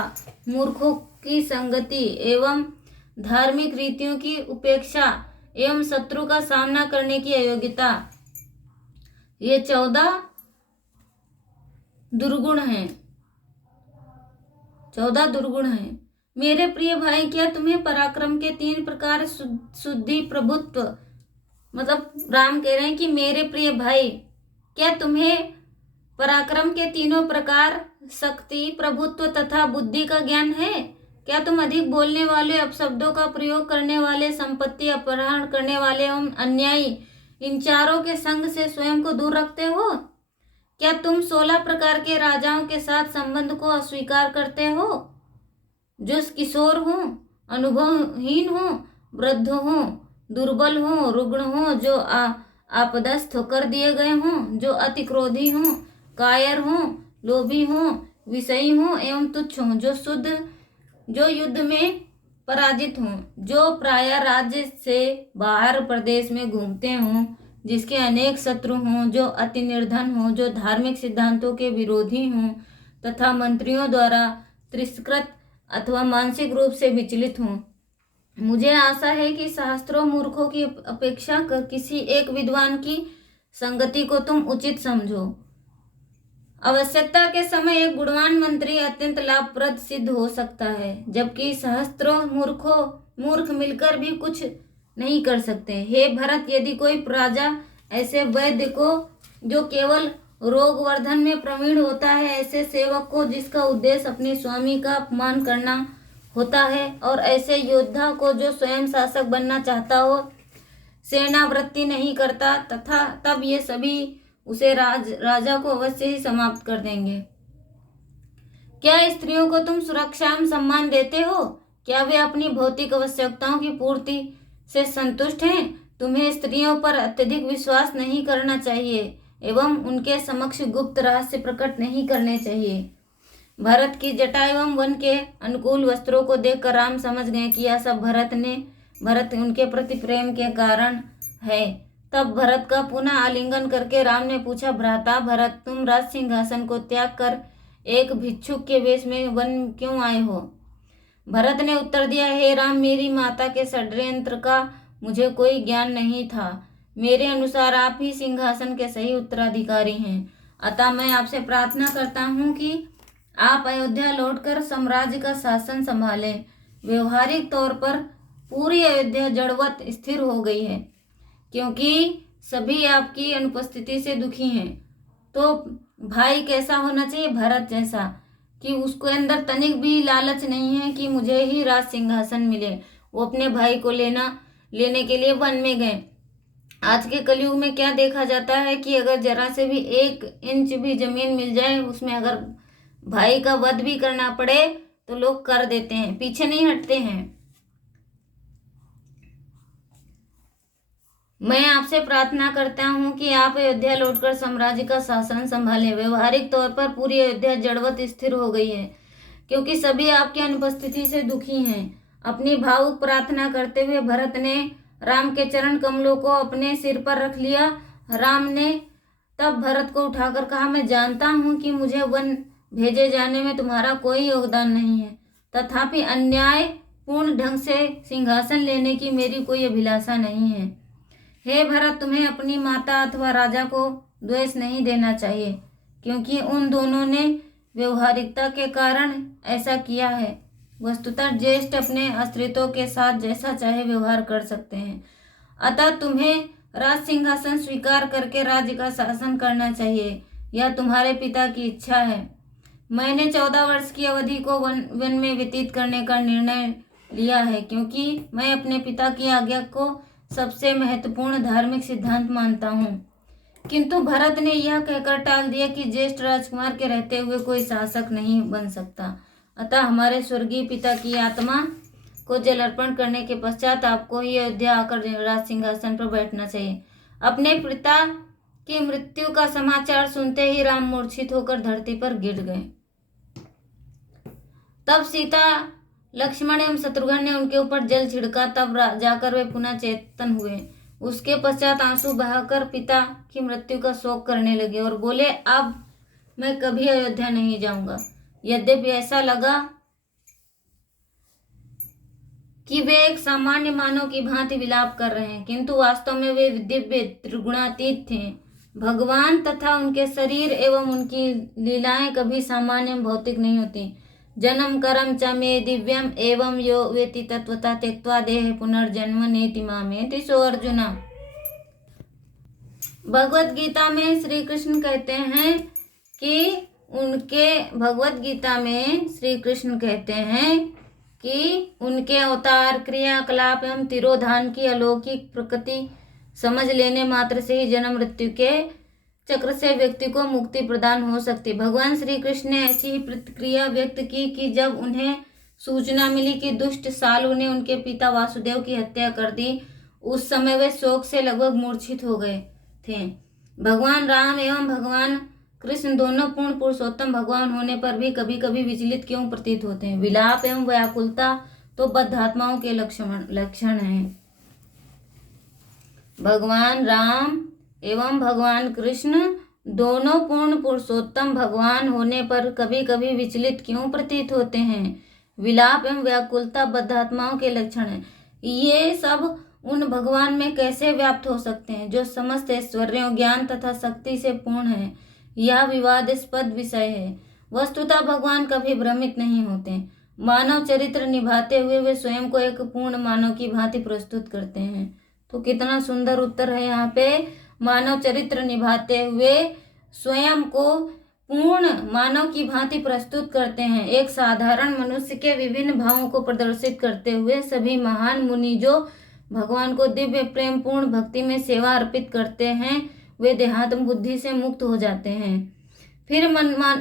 मूर्खों की संगति एवं धार्मिक रीतियों की उपेक्षा एवं शत्रु का सामना करने की अयोग्यता, ये 14 दुर्गुण हैं। 14 दुर्गुण हैं। मेरे प्रिय भाई, क्या तुम्हें पराक्रम के 3 प्रकार शुद्धि, प्रभुत्व, मतलब राम कह रहे हैं कि मेरे प्रिय भाई, क्या तुम्हें पराक्रम के 3 प्रकार शक्ति, प्रभुत्व तथा बुद्धि का ज्ञान है? क्या तुम अधिक बोलने वाले, अपशब्दों का प्रयोग करने वाले, संपत्ति अपहरण करने वाले एवं अन्यायी, इन चारों के संग से स्वयं को दूर रखते हो? क्या तुम 16 प्रकार के राजाओं के साथ संबंध को अस्वीकार करते हो, जो किशोर हो, अनुभवहीन हो, वृद्ध हो, दुर्बल हो, रुग्ण हो, जो आपदस्थ कर दिए गए हों, जो अति क्रोधी हों, कायर हों, लोभी हों, विषयी हों एवं तुच्छ हों, जो युद्ध में पराजित हों, जो प्रायः राज्य से बाहर प्रदेश में घूमते हों, जिसके अनेक शत्रु हों, जो अति निर्धन हों, जो धार्मिक सिद्धांतों के विरोधी हों तथा मंत्रियों द्वारा तिरस्कृत अथवा मानसिक रूप से विचलित हों। मुझे आशा है कि शास्त्रों मूर्खों की अपेक्षा कर किसी एक विद्वान की संगति को तुम उचित समझो। आवश्यकता के समय एक गुणवान मंत्री अत्यंत लाभप्रद सिद्ध हो सकता है, जबकि सहस्त्रों मूर्ख मिलकर भी कुछ नहीं कर सकते। हे भरत, यदि कोई राजा ऐसे वैद्य को जो केवल रोग वर्धन में प्रवीण होता है, ऐसे सेवक को जिसका उद्देश्य अपने स्वामी का अपमान करना होता है, और ऐसे योद्धा को जो स्वयं शासक बनना चाहता हो, सेनावृत्ति नहीं करता, तथा तब ये सभी उसे राजा को अवश्य ही समाप्त कर देंगे। क्या स्त्रियों को तुम सुरक्षा एवं सम्मान देते हो? क्या वे अपनी भौतिक आवश्यकताओं की पूर्ति से संतुष्ट हैं? तुम्हें स्त्रियों पर अत्यधिक विश्वास नहीं करना चाहिए एवं उनके समक्ष गुप्त रहस्य प्रकट नहीं करने चाहिए। भरत की जटा एवं वन के अनुकूल वस्त्रों को देखकर राम समझ गए कि यह सब भरत उनके प्रति प्रेम के कारण है। तब भरत का पुनः आलिंगन करके राम ने पूछा, भ्राता भरत, तुम राज सिंहासन को त्याग कर एक भिक्षुक के वेश में वन क्यों आए हो? भरत ने उत्तर दिया, हे राम, मेरी माता के षड्यंत्र का मुझे कोई ज्ञान नहीं था। मेरे अनुसार आप ही सिंहासन के सही उत्तराधिकारी हैं। अतः मैं आपसे प्रार्थना करता हूँ कि आप अयोध्या लौटकर साम्राज्य का शासन संभालें। व्यवहारिक तौर पर पूरी अयोध्या जड़वत स्थिर हो गई है, क्योंकि सभी आपकी अनुपस्थिति से दुखी हैं। तो भाई कैसा होना चाहिए? भरत जैसा, कि उसको अंदर तनिक भी लालच नहीं है कि मुझे ही राज सिंहासन मिले। वो अपने भाई को लेने के लिए वन में गए। आज के कलयुग में क्या देखा जाता है कि अगर जरा से भी 1 इंच भी जमीन मिल जाए, उसमें अगर भाई का वध भी करना पड़े तो लोग कर देते हैं, पीछे नहीं हटते हैं। मैं आपसे प्रार्थना करता हूँ कि आप अयोध्या लौटकर साम्राज्य का शासन संभालें। व्यवहारिक तौर पर पूरी अयोध्या जड़वत स्थिर हो गई है, क्योंकि सभी आपकी अनुपस्थिति से दुखी हैं। अपनी भावुक प्रार्थना करते हुए भरत ने राम के चरण कमलों को अपने सिर पर रख लिया। राम ने तब भरत को उठाकर कहा, मैं जानता हूँ कि मुझे वन भेजे जाने में तुम्हारा कोई योगदान नहीं है, तथापि अन्याय पूर्ण ढंग से सिंहासन लेने की मेरी कोई अभिलाषा नहीं है। हे भरत, तुम्हें अपनी माता अथवा राजा को द्वेष नहीं देना चाहिए, क्योंकि उन दोनों ने व्यवहारिकता के कारण ऐसा किया है। वस्तुतः ज्येष्ठ अपने आश्रितों के साथ जैसा चाहे व्यवहार कर सकते हैं। अतः तुम्हें राज सिंहासन स्वीकार करके राज्य का शासन करना चाहिए। यह तुम्हारे पिता की इच्छा है। मैंने 14 वर्ष की अवधि को वन में व्यतीत करने का निर्णय लिया है, क्योंकि मैं अपने पिता की आज्ञा को सबसे महत्वपूर्ण धार्मिक सिद्धांत मानता हूँ। किंतु भरत ने यह कहकर टाल दिया कि ज्येष्ठ राजकुमार के रहते हुए कोई शासक नहीं बन सकता। अतः हमारे स्वर्गीय पिता की आत्मा को जल अर्पण करने के पश्चात आपको ही अयोध्या आकर राज सिंहासन पर बैठना चाहिए। अपने पिता की मृत्यु का समाचार सुनते ही राम मूर्छित होकर धरती पर गिर गए। तब सीता, लक्ष्मण एवं शत्रुघ्न ने उनके ऊपर जल छिड़का, तब जाकर वे पुनः चेतन हुए। उसके पश्चात आंसू बहाकर पिता की मृत्यु का शोक करने लगे और बोले, अब मैं कभी अयोध्या नहीं जाऊंगा। यद्यपि ऐसा लगा कि वे एक सामान्य मानव की भांति विलाप कर रहे हैं, किंतु वास्तव में वे दिव्य त्रिगुणातीत थे। भगवान तथा उनके शरीर एवं उनकी लीलाएं कभी सामान्य भौतिक नहीं होती। जन्म कर्म च मे दिव्यम एवं यो वेति तत्वता त्यक्त्वा देह पुनर्जन्म नेति मामेति सो अर्जुना। भगवत गीता में श्री कृष्ण कहते हैं कि उनके अवतार, क्रियाकलाप एवं तिरोधान की अलौकिक प्रकृति समझ लेने मात्र से ही जन्म मृत्यु के चक्र से व्यक्ति को मुक्ति प्रदान हो सकती। भगवान श्री कृष्ण ने ऐसी ही प्रतिक्रिया व्यक्त की कि जब उन्हें सूचना मिली कि दुष्ट सालू ने उनके पिता वासुदेव की हत्या कर दी, उस समय वे शोक से लगभग मूर्छित हो गए थे। भगवान राम एवं भगवान कृष्ण दोनों पूर्ण पुरुषोत्तम भगवान होने पर भी कभी कभी विचलित क्यों प्रतीत होते हैं? विलाप एवं व्याकुलता तो बद्धात्माओं के लक्षण हैं। भगवान राम एवं भगवान कृष्ण दोनों पूर्ण पुरुषोत्तम भगवान होने पर कभी कभी विचलित क्यों प्रतीत होते हैं? विलाप एवं व्याकुलता बद्धात्माओं के लक्षण हैं। ये सब उन भगवान में कैसे व्याप्त हो सकते हैं जो समस्त ऐश्वर्यों, ज्ञान तथा शक्ति से पूर्ण है? यह विवादास्पद विषय है। वस्तुतः भगवान कभी भ्रमित नहीं होते। मानव चरित्र निभाते हुए वे स्वयं को एक पूर्ण मानव की भांति प्रस्तुत करते हैं। तो कितना सुंदर उत्तर है यहाँ पे। मानव चरित्र निभाते हुए स्वयं को पूर्ण मानव की भांति प्रस्तुत करते हैं। एक साधारण मनुष्य के विभिन्न भावों को प्रदर्शित करते हुए सभी महान मुनि जो भगवान को दिव्य प्रेम पूर्ण भक्ति में सेवा अर्पित करते हैं, वे देहात्म बुद्धि से मुक्त हो जाते हैं। फिर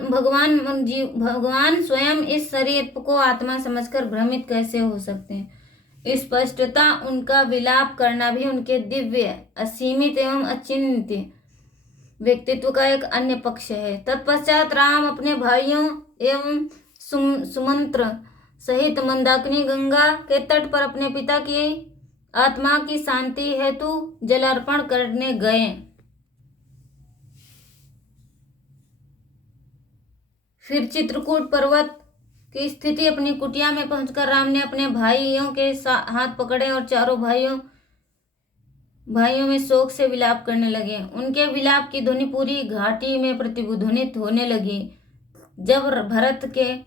भगवान स्वयं इस शरीर को आत्मा समझकर भ्रमित कैसे हो सकते हैं। स्पष्टता उनका विलाप करना भी उनके दिव्य, असीमित एवं अचिन्त्य व्यक्तित्व का एक अन्य पक्ष है। तत्पश्चात राम अपने भाइयों एवं सुमंत्र सहित मंदाकिनी गंगा के तट पर अपने पिता की आत्मा की शांति हेतु जलार्पण करने गए। फिर चित्रकूट पर्वत की स्थिति अपनी कुटिया में पहुंचकर राम ने अपने भाइयों के हाथ पकड़े और चारों भाइयों में शोक से विलाप करने लगे। उनके विलाप की ध्वनि पूरी घाटी में प्रतिध्वनित होने लगी। जब भरत के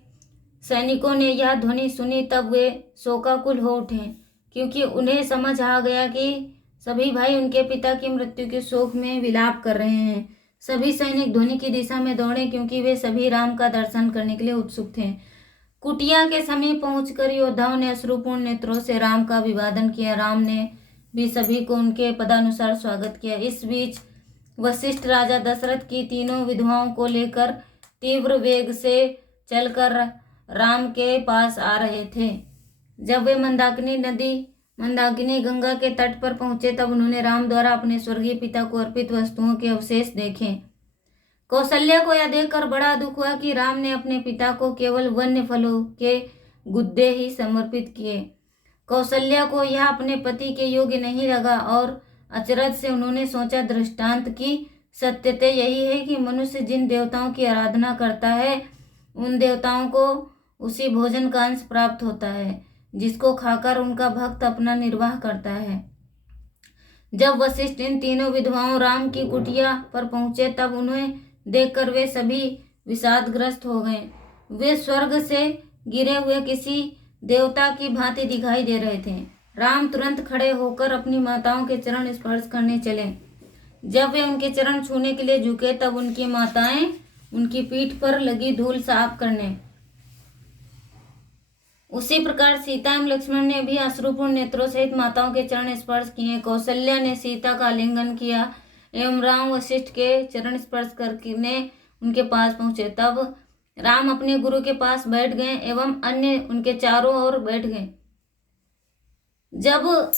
सैनिकों ने यह ध्वनि सुनी तब वे शोकाकुल हो उठे, क्योंकि उन्हें समझ आ गया कि सभी भाई उनके पिता की मृत्यु के शोक में विलाप कर रहे हैं। सभी सैनिक ध्वनि की दिशा में दौड़े, क्योंकि वे सभी राम का दर्शन करने के लिए उत्सुक थे। कुटिया के समीप पहुंचकर योद्धाओं ने अश्रुपूर्ण नेत्रों से राम का अभिवादन किया। राम ने भी सभी को उनके पदानुसार स्वागत किया। इस बीच वशिष्ठ राजा दशरथ की तीनों विधवाओं को लेकर तीव्र वेग से चलकर राम के पास आ रहे थे। जब वे मंदाकिनी गंगा के तट पर पहुंचे तब उन्होंने राम द्वारा अपने स्वर्गीय पिता को अर्पित वस्तुओं के अवशेष देखे। कौशल्या को यह देखकर बड़ा दुख हुआ कि राम ने अपने पिता को केवल वन्य फलों के गुद्दे ही समर्पित किए। कौशल्या को यह अपने पति के योग्य नहीं लगा और अचरज से उन्होंने सोचा, दृष्टांत की सत्यता यही है कि मनुष्य जिन देवताओं की आराधना करता है उन देवताओं को उसी भोजन का अंश प्राप्त होता है जिसको खाकर उनका भक्त अपना निर्वाह करता है। जब वशिष्ठ इन तीनों विधवाओं राम की कुटिया पर पहुंचे तब उन्हें देखकर वे सभी विषादग्रस्त हो गए। वे स्वर्ग से गिरे हुए किसी देवता की भांति दिखाई दे रहे थे। राम तुरंत खड़े होकर अपनी माताओं के चरण स्पर्श करने चले। जब वे उनके चरण छूने के लिए झुके तब उनकी माताएं उनकी पीठ पर लगी धूल साफ करने। उसी प्रकार सीता एवं लक्ष्मण ने भी अश्रुपूर्ण नेत्रों सहित माताओं के चरण स्पर्श किए। कौशल्या ने सीता का आलिंगन किया एवं राम वशिष्ठ के चरण स्पर्श करने उनके पास पहुंचे। तब राम अपने गुरु के पास बैठ गए एवं अन्य उनके चारों ओर बैठ गए। जब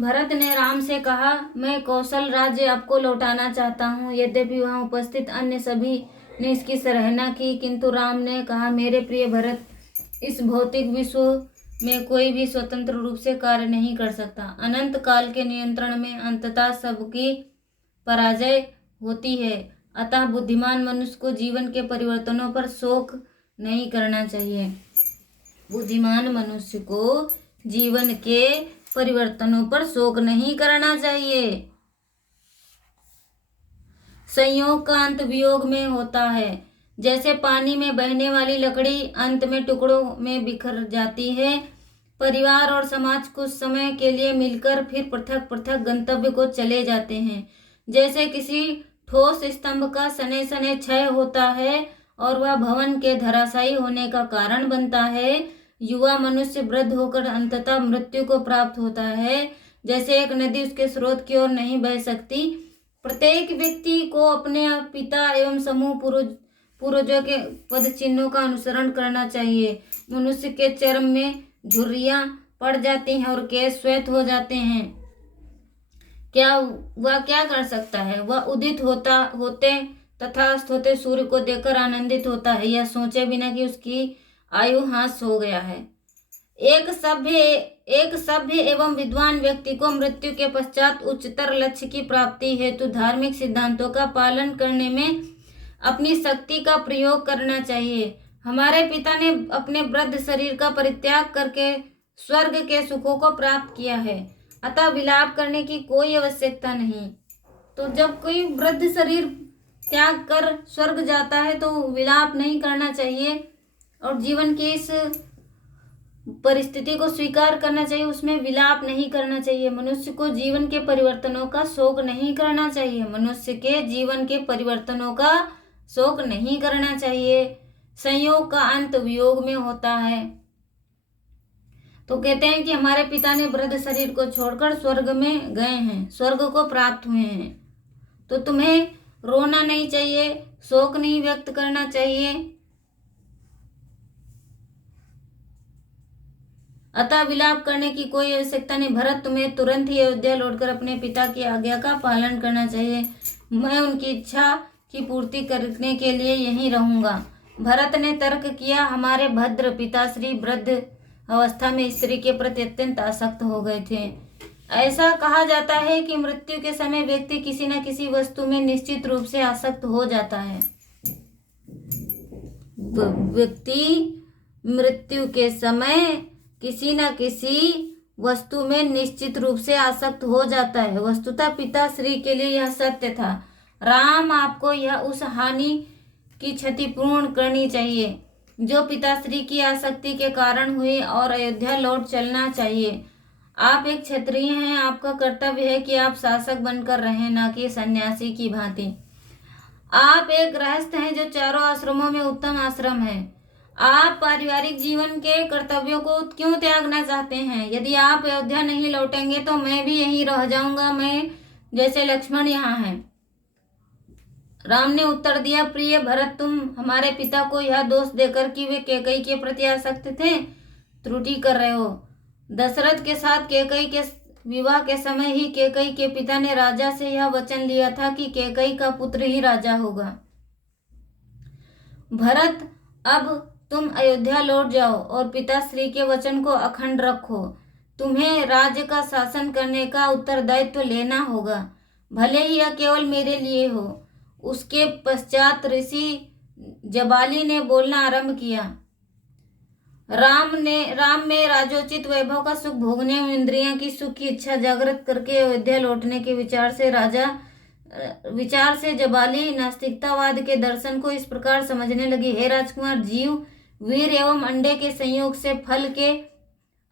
भरत ने राम से कहा, मैं कौशल राज्य आपको लौटाना चाहता हूँ, यद्यपि वहां उपस्थित अन्य सभी ने इसकी सराहना की, किंतु राम ने कहा, मेरे प्रिय भरत, इस भौतिक विश्व में कोई भी स्वतंत्र रूप से कार्य नहीं कर सकता। अनंत काल के नियंत्रण में अंततः सबकी पराजय होती है। अतः बुद्धिमान मनुष्य को जीवन के परिवर्तनों पर शोक नहीं करना चाहिए। बुद्धिमान मनुष्य को जीवन के परिवर्तनों पर शोक नहीं करना चाहिए। संयोग का अंत वियोग में होता है। जैसे पानी में बहने वाली लकड़ी अंत में टुकड़ों में बिखर जाती है, परिवार और समाज कुछ समय के लिए मिलकर फिर पृथक पृथक गंतव्य को चले जाते हैं। जैसे किसी ठोस स्तंभ का सने सने क्षय होता है और वह भवन के धराशायी होने का कारण बनता है, युवा मनुष्य वृद्ध होकर अंततः मृत्यु को प्राप्त होता है। जैसे एक नदी उसके स्रोत की ओर नहीं बह सकती, प्रत्येक व्यक्ति को अपने पिता एवं समूह पूर्वजों के पद चिन्हों का अनुसरण करना चाहिए। मनुष्य के चर्म में झुर्रियां पड़ जाती हैं और केश श्वेत हो जाते हैं। वह क्या कर सकता है? वह उदित होते तथा अस्त होते सूर्य को देखकर आनंदित होता है, यह सोचे बिना कि उसकी आयु हास हो गया है। एक सभ्य एवं विद्वान व्यक्ति को मृत्यु के पश्चात उच्चतर लक्ष्य की प्राप्ति हेतु धार्मिक सिद्धांतों का पालन करने में अपनी शक्ति का प्रयोग करना चाहिए। हमारे पिता ने अपने वृद्ध शरीर का परित्याग करके स्वर्ग के सुखों को प्राप्त किया है, अतः विलाप करने की कोई आवश्यकता नहीं। तो जब कोई वृद्ध शरीर त्याग कर स्वर्ग जाता है तो विलाप नहीं करना चाहिए और जीवन के इस परिस्थिति को स्वीकार करना चाहिए, उसमें विलाप नहीं करना चाहिए। मनुष्य को जीवन के परिवर्तनों का शोक नहीं करना चाहिए। मनुष्य के जीवन के परिवर्तनों का शोक नहीं करना चाहिए। संयोग का अंत वियोग में होता है। तो कहते हैं कि हमारे पिता ने वृद्ध शरीर को छोड़कर स्वर्ग में गए हैं, स्वर्ग को प्राप्त हुए हैं। तो तुम्हें रोना नहीं चाहिए, शोक नहीं व्यक्त करना चाहिए। अतः विलाप करने की कोई आवश्यकता नहीं। भरत, तुम्हें तुरंत ही अयोध्या लौटकर अपने पिता की आज्ञा का पालन करना चाहिए। मैं उनकी इच्छा की पूर्ति करने के लिए यहीं रहूंगा। भरत ने तर्क किया, हमारे भद्र पिताश्री वृद्ध अवस्था में स्त्री के प्रति अत्यंत आसक्त हो गए थे। ऐसा कहा जाता है कि मृत्यु के समय व्यक्ति किसी न किसी वस्तु में निश्चित रूप से आसक्त हो जाता है। व्यक्ति मृत्यु के समय किसी न किसी वस्तु में निश्चित रूप से आसक्त हो जाता है। वस्तुतः पिताश्री के लिए यह सत्य था। राम, आपको यह उस हानि की क्षति पूर्ण करनी चाहिए जो पिताश्री की आसक्ति के कारण हुई और अयोध्या लौट चलना चाहिए। आप एक क्षत्रिय हैं, आपका कर्तव्य है कि आप शासक बनकर रहें, न कि सन्यासी की भांति। आप एक गृहस्थ हैं जो चारों आश्रमों में उत्तम आश्रम है। आप पारिवारिक जीवन के कर्तव्यों को क्यों त्यागना चाहते हैं? यदि आप अयोध्या नहीं लौटेंगे तो मैं भी यहीं रह जाऊंगा, मैं जैसे लक्ष्मण यहाँ हैं। राम ने उत्तर दिया, प्रिय भरत, तुम हमारे पिता को यह दोष देकर कि वे कैकेयी के प्रति आसक्त थे त्रुटि कर रहे हो। दशरथ के साथ कैकेयी के विवाह के समय ही कैकेयी के पिता ने राजा से यह वचन लिया था कि कैकेयी का पुत्र ही राजा होगा। भरत, अब तुम अयोध्या लौट जाओ और पिताश्री के वचन को अखंड रखो। तुम्हें राज्य का शासन करने का उत्तरदायित्व लेना होगा, भले ही यह केवल मेरे लिए हो। उसके पश्चात ऋषि जबाली ने बोलना आरंभ किया। राम में राजोचित वैभव का सुख भोगने और इंद्रियों की सुख की इच्छा जागृत करके अयोध्या लौटने के विचार से जबाली नास्तिकतावाद के दर्शन को इस प्रकार समझने लगी। हे राजकुमार, जीव वीर एवं अंडे के संयोग से फल के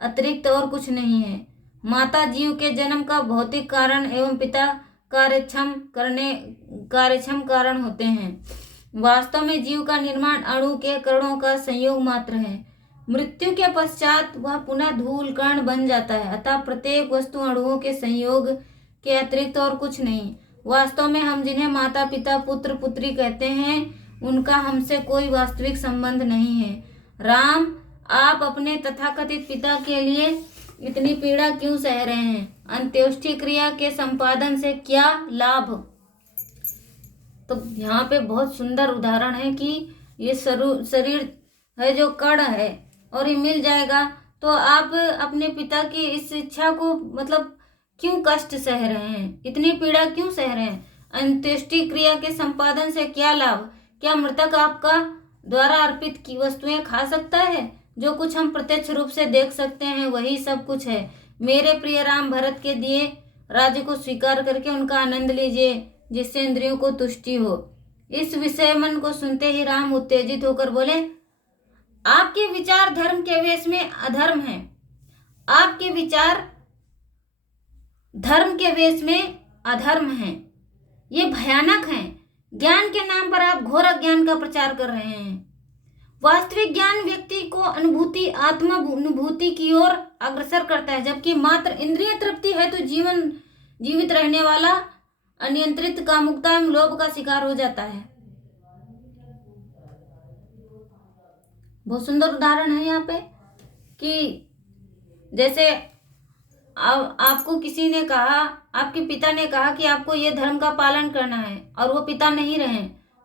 अतिरिक्त और कुछ नहीं है। माता जीव के जन्म का भौतिक कारण एवं पिता कार्यक्षम कारण होते हैं। वास्तव में जीव का निर्माण अणु के कणों का संयोग मात्र है। मृत्यु के पश्चात वह पुनः धूल कण बन जाता है। अतः प्रत्येक वस्तु अणुओं के संयोग के अतिरिक्त और कुछ नहीं। वास्तव में हम जिन्हें माता पिता पुत्र पुत्री कहते हैं उनका हमसे कोई वास्तविक संबंध नहीं है। राम, आप अपने तथाकथित पिता के लिए इतनी पीड़ा क्यों सह रहे हैं? अंत्येष्टि क्रिया के संपादन से क्या लाभ? तो यहाँ पे बहुत सुंदर उदाहरण है कि ये शरीर है जो कण है और ये मिल जाएगा, तो आप अपने पिता की इस इच्छा को मतलब क्यों कष्ट सह रहे हैं, इतनी पीड़ा क्यों सह रहे हैं? अंत्येष्टि क्रिया के संपादन से क्या लाभ? क्या मृतक आपका द्वारा अर्पित की वस्तुएं खा सकता है? जो कुछ हम प्रत्यक्ष रूप से देख सकते हैं वही सब कुछ है। मेरे प्रिय राम, भरत के दिए राज्य को स्वीकार करके उनका आनंद लीजिए, जिससे इंद्रियों को तुष्टि हो। इस विषय मन को सुनते ही राम उत्तेजित होकर बोले, आपके विचार धर्म के वेश में अधर्म हैं। आपके विचार धर्म के वेश में अधर्म हैं, ये भयानक हैं। ज्ञान के नाम पर आप घोर अज्ञान का प्रचार कर रहे हैं। वास्तविक ज्ञान व्यक्ति को आत्मा अनुभूति की ओर अग्रसर करता है, जबकि मात्र इंद्रिय तृप्ति है तो जीवित रहने वाला अनियंत्रित कामुकता एवं लोभ का शिकार हो जाता है। बहुत सुंदर उदाहरण है यहाँ पे कि जैसे आपको किसी ने कहा, आपके पिता ने कहा कि आपको ये धर्म का पालन करना है और वो पिता नहीं रहे,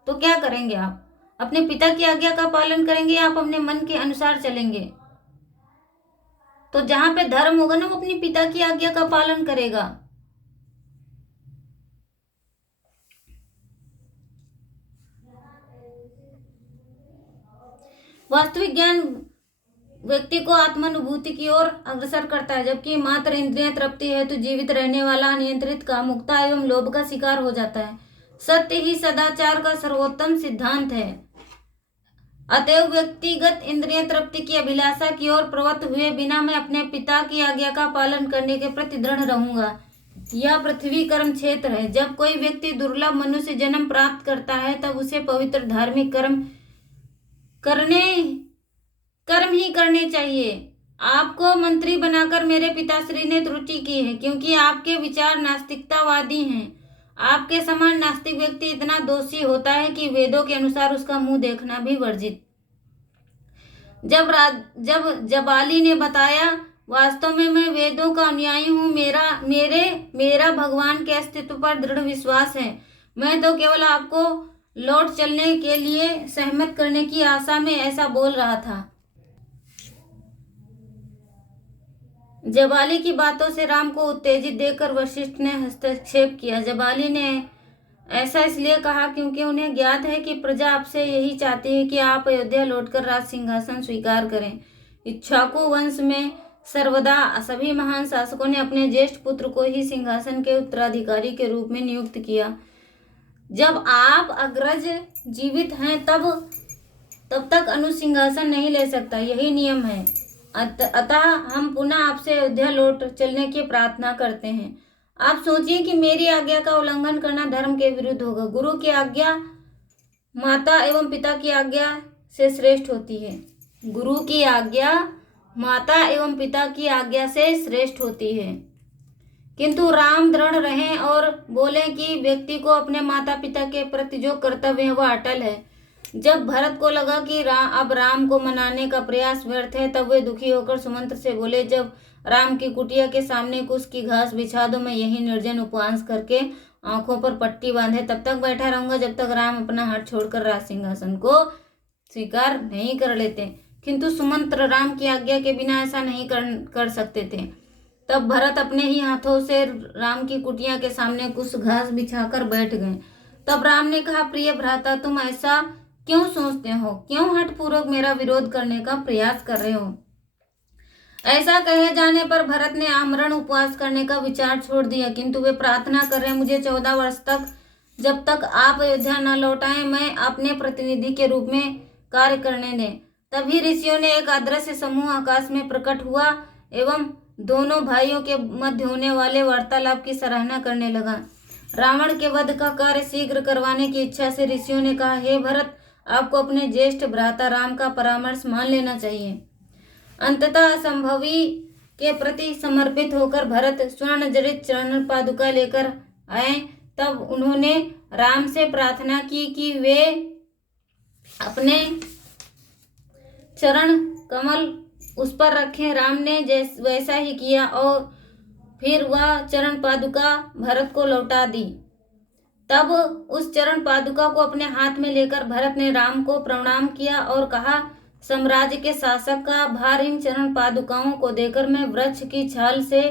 तो क्या करेंगे आप? अपने पिता की आज्ञा का पालन करेंगे या आप अपने मन के अनुसार चलेंगे? तो जहां पे धर्म होगा ना, वो अपने पिता की आज्ञा का पालन करेगा। वास्तविक ज्ञान व्यक्ति को आत्मानुभूति की ओर अग्रसर करता है, जबकि मात्र इंद्रिय तृप्ति है तो जीवित रहने वाला अनियंत्रित कामुकता एवं लोभ का शिकार हो जाता है। सत्य ही सदाचार का सर्वोत्तम सिद्धांत है। अतएव व्यक्तिगत इंद्रिय तृप्ति की अभिलाषा की ओर प्रवृत्त हुए बिना मैं अपने पिता की आज्ञा का पालन करने के प्रति दृढ़ रहूंगा। यह पृथ्वी कर्म क्षेत्र है। जब कोई व्यक्ति दुर्लभ मनुष्य जन्म प्राप्त करता है तब उसे पवित्र धार्मिक कर्म ही करने चाहिए। आपको मंत्री बनाकर मेरे पिताश्री ने त्रुटि की है, क्योंकि आपके विचार नास्तिकतावादी हैं। आपके समान नास्तिक व्यक्ति इतना दोषी होता है कि वेदों के अनुसार उसका मुंह देखना भी वर्जित। जब जबाली ने बताया, वास्तव में मैं वेदों का अनुयायी हूँ, मेरा भगवान के अस्तित्व पर दृढ़ विश्वास है। मैं तो केवल आपको लौट चलने के लिए सहमत करने की आशा में ऐसा बोल रहा था। जबाली की बातों से राम को उत्तेजित देखकर वशिष्ठ ने हस्तक्षेप किया। जबाली ने ऐसा इसलिए कहा क्योंकि उन्हें ज्ञात है कि प्रजा आपसे यही चाहती है कि आप अयोध्या लौटकर राज सिंहासन स्वीकार करें। इक्ष्वाकु वंश में सर्वदा सभी महान शासकों ने अपने ज्येष्ठ पुत्र को ही सिंहासन के उत्तराधिकारी के रूप में नियुक्त किया। जब आप अग्रज जीवित हैं तब तक अनुसिंहासन नहीं ले सकता, यही नियम है। अतः हम पुनः आपसे अयोध्या लौट चलने की प्रार्थना करते हैं। आप सोचिए कि मेरी आज्ञा का उल्लंघन करना धर्म के विरुद्ध होगा। गुरु की आज्ञा माता एवं पिता की आज्ञा से श्रेष्ठ होती है। गुरु की आज्ञा माता एवं पिता की आज्ञा से श्रेष्ठ होती है। किंतु राम दृढ़ रहें और बोले कि व्यक्ति को अपने माता पिता के प्रति जो कर्तव्य है वह अटल है। जब भरत को लगा कि अब राम को मनाने का प्रयास व्यर्थ है, तब वे दुखी होकर सुमंत्र से बोले, जब राम की कुटिया के सामने कुछ की घास बिछा दो, मैं यही निर्जन उपवास करके आंखों पर पट्टी बांधे तब तक बैठा रहूंगा जब तक राम अपना हाथ छोड़कर राज सिंहासन को स्वीकार नहीं कर लेते। किंतु सुमंत्र राम की आज्ञा के बिना ऐसा नहीं कर सकते थे। तब भरत अपने ही हाथों से राम की कुटिया के सामने कुछ घास बिछाकर बैठ गए। तब राम ने कहा, प्रिय भ्राता, तुम ऐसा क्यों सोचते हो? क्यों हठपूर्वक मेरा विरोध करने का प्रयास कर रहे हो? ऐसा कहे जाने पर भरत ने आमरण उपवास करने का विचार छोड़ दिया, किंतु वे प्रार्थना कर रहे, मुझे 14 वर्ष तक, जब तक आप अयोध्या न लौटाएं, मैं अपने प्रतिनिधि के रूप में कार्य करने दें। तभी ऋषियों ने एक अदृश्य समूह आकाश में प्रकट हुआ एवं दोनों भाइयों के मध्य होने वाले वार्तालाप की सराहना करने लगा। रावण के वध का कार्य शीघ्र करवाने की इच्छा से ऋषियों ने कहा, हे भरत, आपको अपने ज्येष्ठ भ्राता राम का परामर्श मान लेना चाहिए। अंततः असंभवी के प्रति समर्पित होकर भरत स्वर्ण जड़ित चरण पादुका लेकर आए। तब उन्होंने राम से प्रार्थना की कि वे अपने चरण कमल उस पर रखें। राम ने वैसा ही किया और फिर वह चरण पादुका भरत को लौटा दी। तब उस चरण पादुका को अपने हाथ में लेकर भरत ने राम को प्रणाम किया और कहा, साम्राज्य के शासक का भार इन चरण पादुकाओं को देकर मैं वृक्ष की छाल से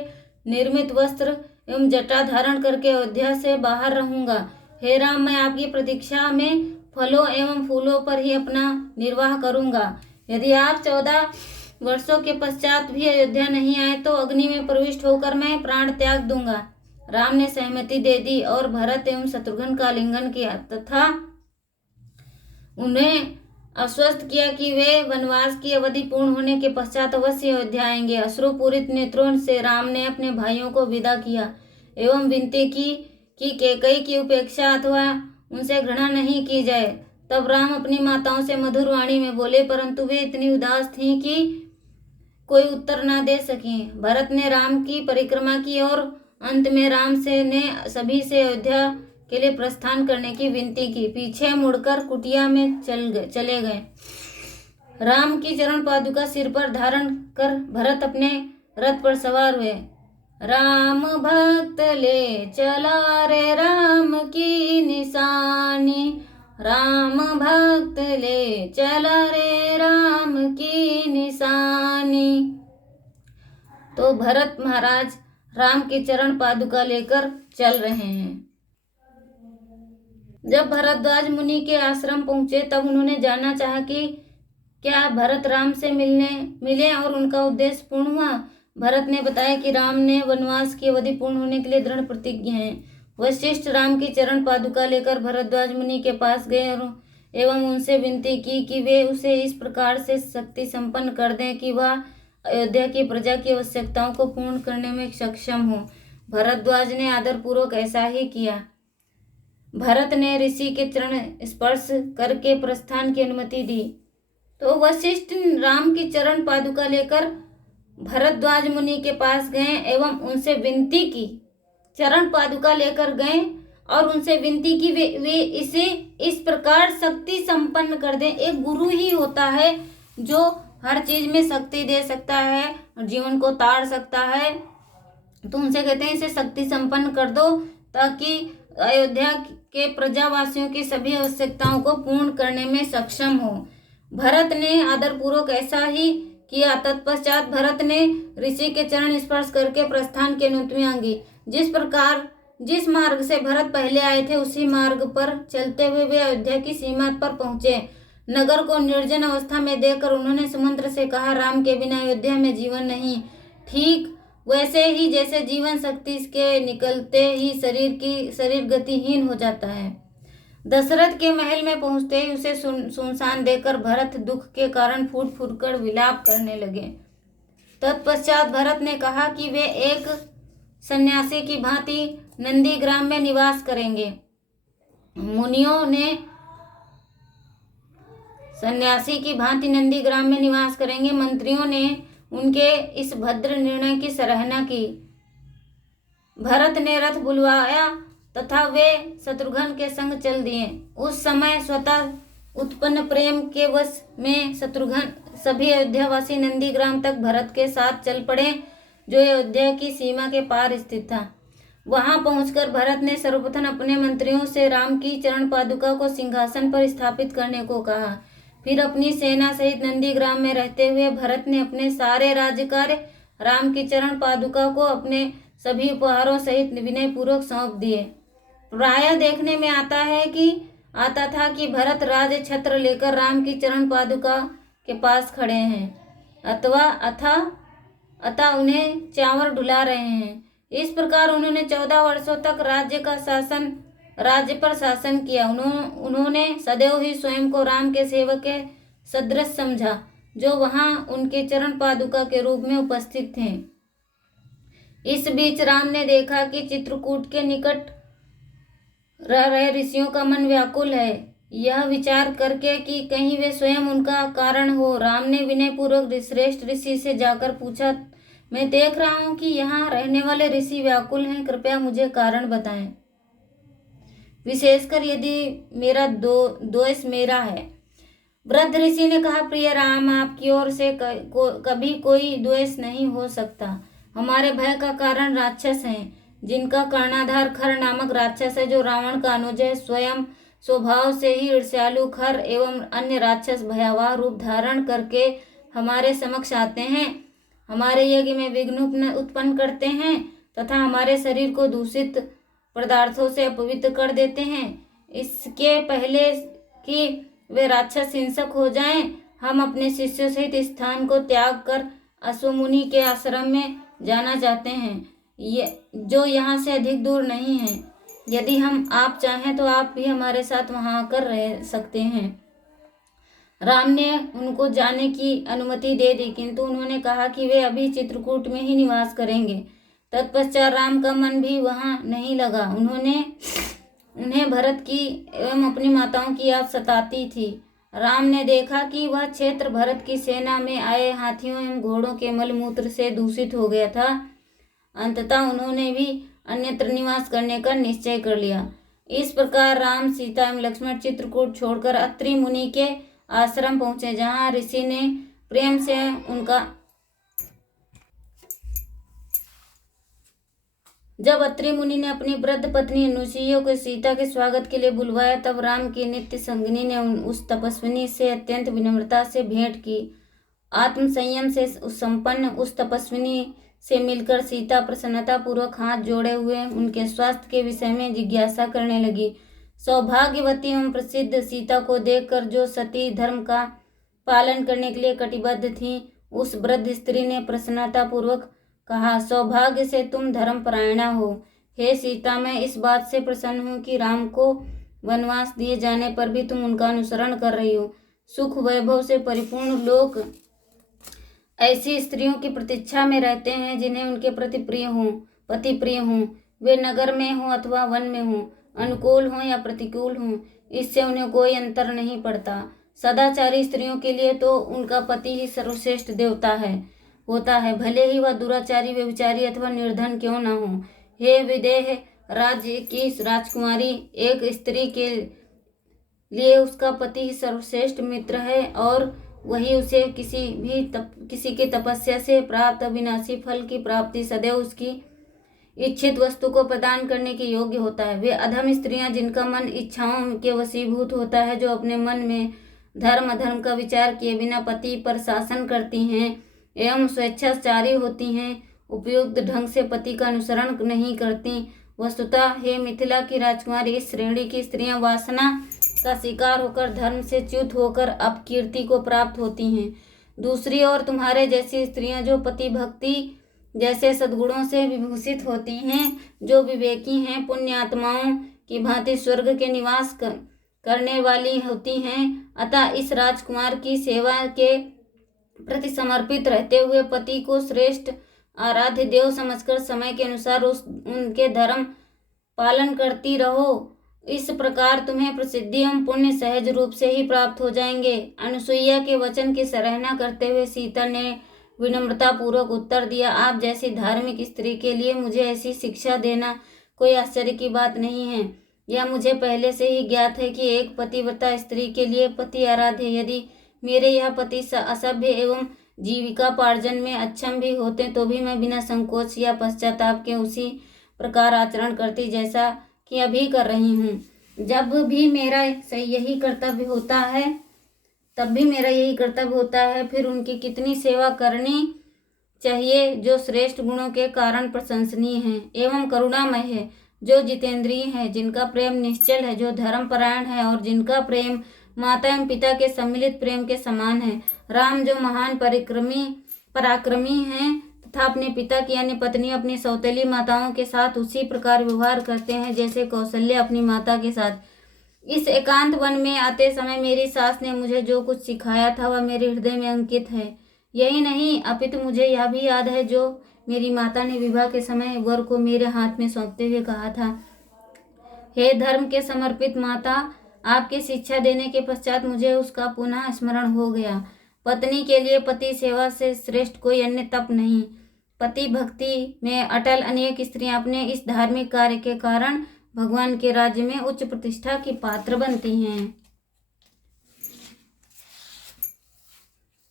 निर्मित वस्त्र एवं जटा धारण करके अयोध्या से बाहर रहूंगा। हे राम, मैं आपकी प्रतीक्षा में फलों एवं फूलों पर ही अपना निर्वाह करूंगा। यदि आप 14 वर्षों के पश्चात भी अयोध्या नहीं आए तो अग्नि में प्रविष्ट होकर मैं प्राण त्याग दूंगा। राम ने सहमति दे दी और भरत एवं शत्रुघ्न का आलिंगन किया तथा उन्हें आश्वस्त किया कि वे वनवास की अवधि पूर्ण होने के पश्चात अवश्य अयोध्या आएंगे। अश्रुपूरित नेत्रों से राम ने अपने भाइयों को विदा किया एवं विनती की कि कैकेयी की उपेक्षा अथवा उनसे घृणा नहीं की जाए। तब राम अपनी माताओं से मधुर वाणी में बोले, परंतु वे इतनी उदास थीं कि कोई उत्तर न दे सकी। भरत ने राम की परिक्रमा की और अंत में राम से ने सभी से अयोध्या के लिए प्रस्थान करने की विनती की। पीछे मुड़कर कुटिया में चले गए। राम की चरण पादुका सिर पर धारण कर भरत अपने रथ पर सवार हुए। राम भक्त ले चला रे राम की निशानी, राम भक्त ले चला रे राम की निशानी। तो भरत महाराज राम के चरण पादुका लेकर चल रहे हैं। जब भरद्वाज मुनि के आश्रम पहुंचे तब उन्होंने जानना चाहा कि क्या भरत राम से मिले और उनका उद्देश्य पूर्ण हुआ। भरत ने बताया कि राम ने वनवास की अवधि पूर्ण होने के लिए दृढ़ प्रतिज्ञ हैं। वशिष्ठ राम की चरण पादुका लेकर भरद्वाज मुनि के पास गए और एवं उनसे विनती की कि वे उसे इस प्रकार से शक्ति संपन्न कर दें कि वह अयोध्या की प्रजा की आवश्यकताओं को पूर्ण करने में सक्षम हो। भरद्वाज ने आदरपूर्वक ऐसा ही किया। भरत ने ऋषि के चरण स्पर्श करके प्रस्थान की अनुमति दी तो वशिष्ठ राम की चरण पादुका लेकर भरद्वाज मुनि के पास गए एवं उनसे विनती की। चरण पादुका लेकर गए और उनसे विनती की वे इसे इस प्रकार शक्ति संपन्न कर दें। एक गुरु ही होता है जो हर चीज में शक्ति दे सकता है और जीवन को तार सकता है। तो उनसे कहते हैं इसे शक्ति संपन्न कर दो ताकि अयोध्या के प्रजावासियों की सभी आवश्यकताओं को पूर्ण करने में सक्षम हो। भरत ने आदरपूर्वक ऐसा ही किया। तत्पश्चात भरत ने ऋषि के चरण स्पर्श करके प्रस्थान की अनुमति मांगी। जिस मार्ग से भरत पहले आए थे उसी मार्ग पर चलते हुए वे अयोध्या की सीमा पर पहुंचे। नगर को निर्जन अवस्था में देखकर उन्होंने सुमंत्र से कहा, राम के बिना अयोध्या में जीवन नहीं। ठीक वैसे ही जैसे जीवन शक्ति के निकलते ही शरीर गतिहीन हो जाता है। दशरथ के महल में पहुंचते ही उसे सुनसान देखकर भरत दुख के कारण फूट फूट कर विलाप करने लगे। तत्पश्चात भरत ने कहा कि वे एक सन्यासी की भांति नंदीग्राम में निवास करेंगे। मुनियों ने सन्यासी की भांति नंदीग्राम में निवास करेंगे। मंत्रियों ने उनके इस भद्र निर्णय की सराहना की। भरत ने रथ बुलवाया तथा वे शत्रुघ्न के संग चल दिए। उस समय स्वतः उत्पन्न प्रेम के वश में शत्रुघ्न सभी अयोध्यावासी नंदीग्राम तक भरत के साथ चल पड़े जो अयोध्या की सीमा के पार स्थित था। वहां पहुंचकर भरत ने सर्वप्रथम अपने मंत्रियों से राम की चरण पादुका को सिंहासन पर स्थापित करने को कहा। फिर अपनी सेना सहित नंदीग्राम में रहते हुए भरत ने अपने सारे राज्य कार्य राम की चरण पादुका को अपने सभी उपहारों सहित विनय पूर्वक सौंप दिए। प्रायः देखने में आता था कि भरत राज छत्र लेकर राम की चरण पादुका के पास खड़े हैं अतः उन्हें चावर डुला रहे हैं। इस प्रकार उन्होंने 14 वर्षों तक राज्य पर शासन किया। उन्होंने सदैव ही स्वयं को राम के सेवक के सदृश समझा जो वहां उनके चरण पादुका के रूप में उपस्थित थे। इस बीच राम ने देखा कि चित्रकूट के निकट रह रहे ऋषियों का मन व्याकुल है। यह विचार करके कि कहीं वे स्वयं उनका कारण हो, राम ने विनय पूर्वक श्रेष्ठ ऋषि से जाकर पूछा, मैं देख रहा हूं कि यहाँ रहने वाले ऋषि व्याकुल हैं, कृपया मुझे कारण बताएं, विशेषकर यदि मेरा दोष मेरा है। वृद्ध ऋषि ने कहा, प्रिय राम, आपकी ओर से कभी कोई द्वेष नहीं हो सकता। हमारे भय का कारण राक्षस हैं, जिनका कर्णाधार खर नामक राक्षस है जो रावण का अनुज है। स्वयं स्वभाव से ही ईर्ष्यालु खर एवं अन्य राक्षस भयावह रूप धारण करके हमारे समक्ष आते हैं, हमारे यज्ञ में विघ्न उत्पन्न करते हैं तथा हमारे शरीर को दूषित पदार्थों से अपवित्र कर देते हैं। इसके पहले कि वे राक्षस हिंसक हो जाएं, हम अपने शिष्यों सहित स्थान को त्याग कर अश्वमुनि के आश्रम में जाना चाहते हैं, जो यहाँ से अधिक दूर नहीं है। यदि आप चाहें तो आप भी हमारे साथ वहां आकर रह सकते हैं। राम ने उनको जाने की अनुमति दे दी, किंतु उन्होंने कहा कि वे अभी चित्रकूट में ही निवास करेंगे। तत्पश्चात राम का मन भी वहां नहीं लगा। उन्हें भरत की एवं अपनी माताओं की याद सताती थी। राम ने देखा कि वह क्षेत्र भरत की सेना में आए हाथियों एवं घोड़ों के मलमूत्र से दूषित हो गया था। अंततः उन्होंने भी अन्यत्र निवास करने का निश्चय कर लिया। इस प्रकार राम, सीता एवं लक्ष्मण चित्रकूट छोड़कर अत्रि मुनि के आश्रम पहुंचे, जहां ऋषि ने प्रेम से जब अत्रि मुनि ने अपनी वृद्ध पत्नी अनुसुईया को सीता के स्वागत के लिए बुलवाया, तब राम की नित्य संगिनी ने उस तपस्विनी से अत्यंत विनम्रता से भेंट की। आत्म संयम से संपन्न उस तपस्विनी से मिलकर सीता प्रसन्नता पूर्वक हाथ जोड़े हुए उनके स्वास्थ्य के विषय में जिज्ञासा करने लगी। सौभाग्यवती एवं प्रसिद्ध सीता को देखकर, जो सती धर्म का पालन करने के लिए कटिबद्ध थी, उस वृद्ध स्त्री ने प्रसन्नता पूर्वक कहा, सौभाग्य से तुम धर्मपरायणा हो। हे सीता, मैं इस बात से प्रसन्न हूँ कि राम को वनवास दिए जाने पर भी तुम उनका अनुसरण कर रही हो। सुख वैभव से परिपूर्ण लोग ऐसी स्त्रियों की प्रतीक्षा में रहते हैं जिन्हें उनके प्रति प्रिय हों, पति प्रिय हों। वे नगर में हों अथवा वन में हों, अनुकूल हों या प्रतिकूल हों, इससे उन्हें कोई अंतर नहीं पड़ता। सदाचारी स्त्रियों के लिए तो उनका पति ही सर्वश्रेष्ठ देवता होता है, भले ही वह दुराचारी, व्यभिचारी अथवा निर्धन क्यों न हो। हे विदेह राज्य की राजकुमारी, एक स्त्री के लिए उसका पति ही सर्वश्रेष्ठ मित्र है और वही उसे किसी की तपस्या से प्राप्त अविनाशी फल की प्राप्ति सदैव उसकी इच्छित वस्तु को प्रदान करने के योग्य होता है। वे अधम स्त्रियां जिनका मन इच्छाओं के वशीभूत होता है, जो अपने मन में धर्म अधर्म का विचार किए बिना पति पर शासन करती हैं एवं स्वेच्छाचारी होती हैं, उपयुक्त ढंग से पति का अनुसरण नहीं करती। वस्तुतः हे मिथिला की राजकुमारी, इस श्रेणी की स्त्रियां वासना का शिकार होकर धर्म से च्युत होकर अपकीर्ति को प्राप्त होती हैं। दूसरी ओर तुम्हारे जैसी स्त्रियां जो पति भक्ति जैसे सद्गुणों से विभूषित होती हैं, जो विवेकी हैं, पुण्य आत्माओं की भांति स्वर्ग के निवास करने वाली होती हैं, अतः इस राजकुमार की सेवा के प्रति समर्पित रहते हुए पति को श्रेष्ठ आराध्य देव समझकर समय के अनुसार उनके धर्म पालन करती रहो। इस प्रकार तुम्हें प्रसिद्धि एवं पुण्य सहज रूप से ही प्राप्त हो जाएंगे। अनुसुईया के वचन की सराहना करते हुए सीता ने विनम्रता पूर्वक उत्तर दिया, आप जैसी धार्मिक स्त्री के लिए मुझे ऐसी शिक्षा देना कोई आश्चर्य की बात नहीं है। यह मुझे पहले से ही ज्ञात है कि एक पतिव्रता स्त्री के लिए पति आराध्य। यदि मेरे यह पति असभ्य एवं जीविकापार्जन में अक्षम भी होते तो भी मैं बिना संकोच या पश्चाताप के उसी प्रकार आचरण करती जैसा कि अभी कर रही हूँ। जब भी मेरा यही कर्तव्य होता है तब भी मेरा यही कर्तव्य होता है, फिर उनकी कितनी सेवा करनी चाहिए जो श्रेष्ठ गुणों के कारण प्रशंसनीय है एवं करुणामय है, जो जितेंद्रिय है, जिनका प्रेम निश्चल है, जो धर्मपरायण है और जिनका प्रेम माता एवं पिता के सम्मिलित प्रेम के समान है। राम जो महान पराक्रमी हैं तथा अपने पिता की अन्य पत्नी अपनी सौतेली माताओं के साथ उसी प्रकार व्यवहार करते हैं जैसे कौशल्या अपनी माता के साथ। इस एकांत वन में आते समय मेरी सास ने मुझे जो कुछ सिखाया था वह मेरे हृदय में अंकित है। यही नहीं अपितु मुझे यह भी याद है जो मेरी माता ने विवाह के समय वर को मेरे हाथ में सौंपते हुए कहा था, हे धर्म के समर्पित माता, आपकी शिक्षा देने के पश्चात मुझे उसका पुनः स्मरण हो गया। पत्नी के लिए पति सेवा से श्रेष्ठ कोई अन्य तप नहीं। पति भक्ति में अटल अनेक स्त्रियां अपने इस धार्मिक कार्य के कारण भगवान के राज्य में उच्च प्रतिष्ठा की पात्र बनती हैं।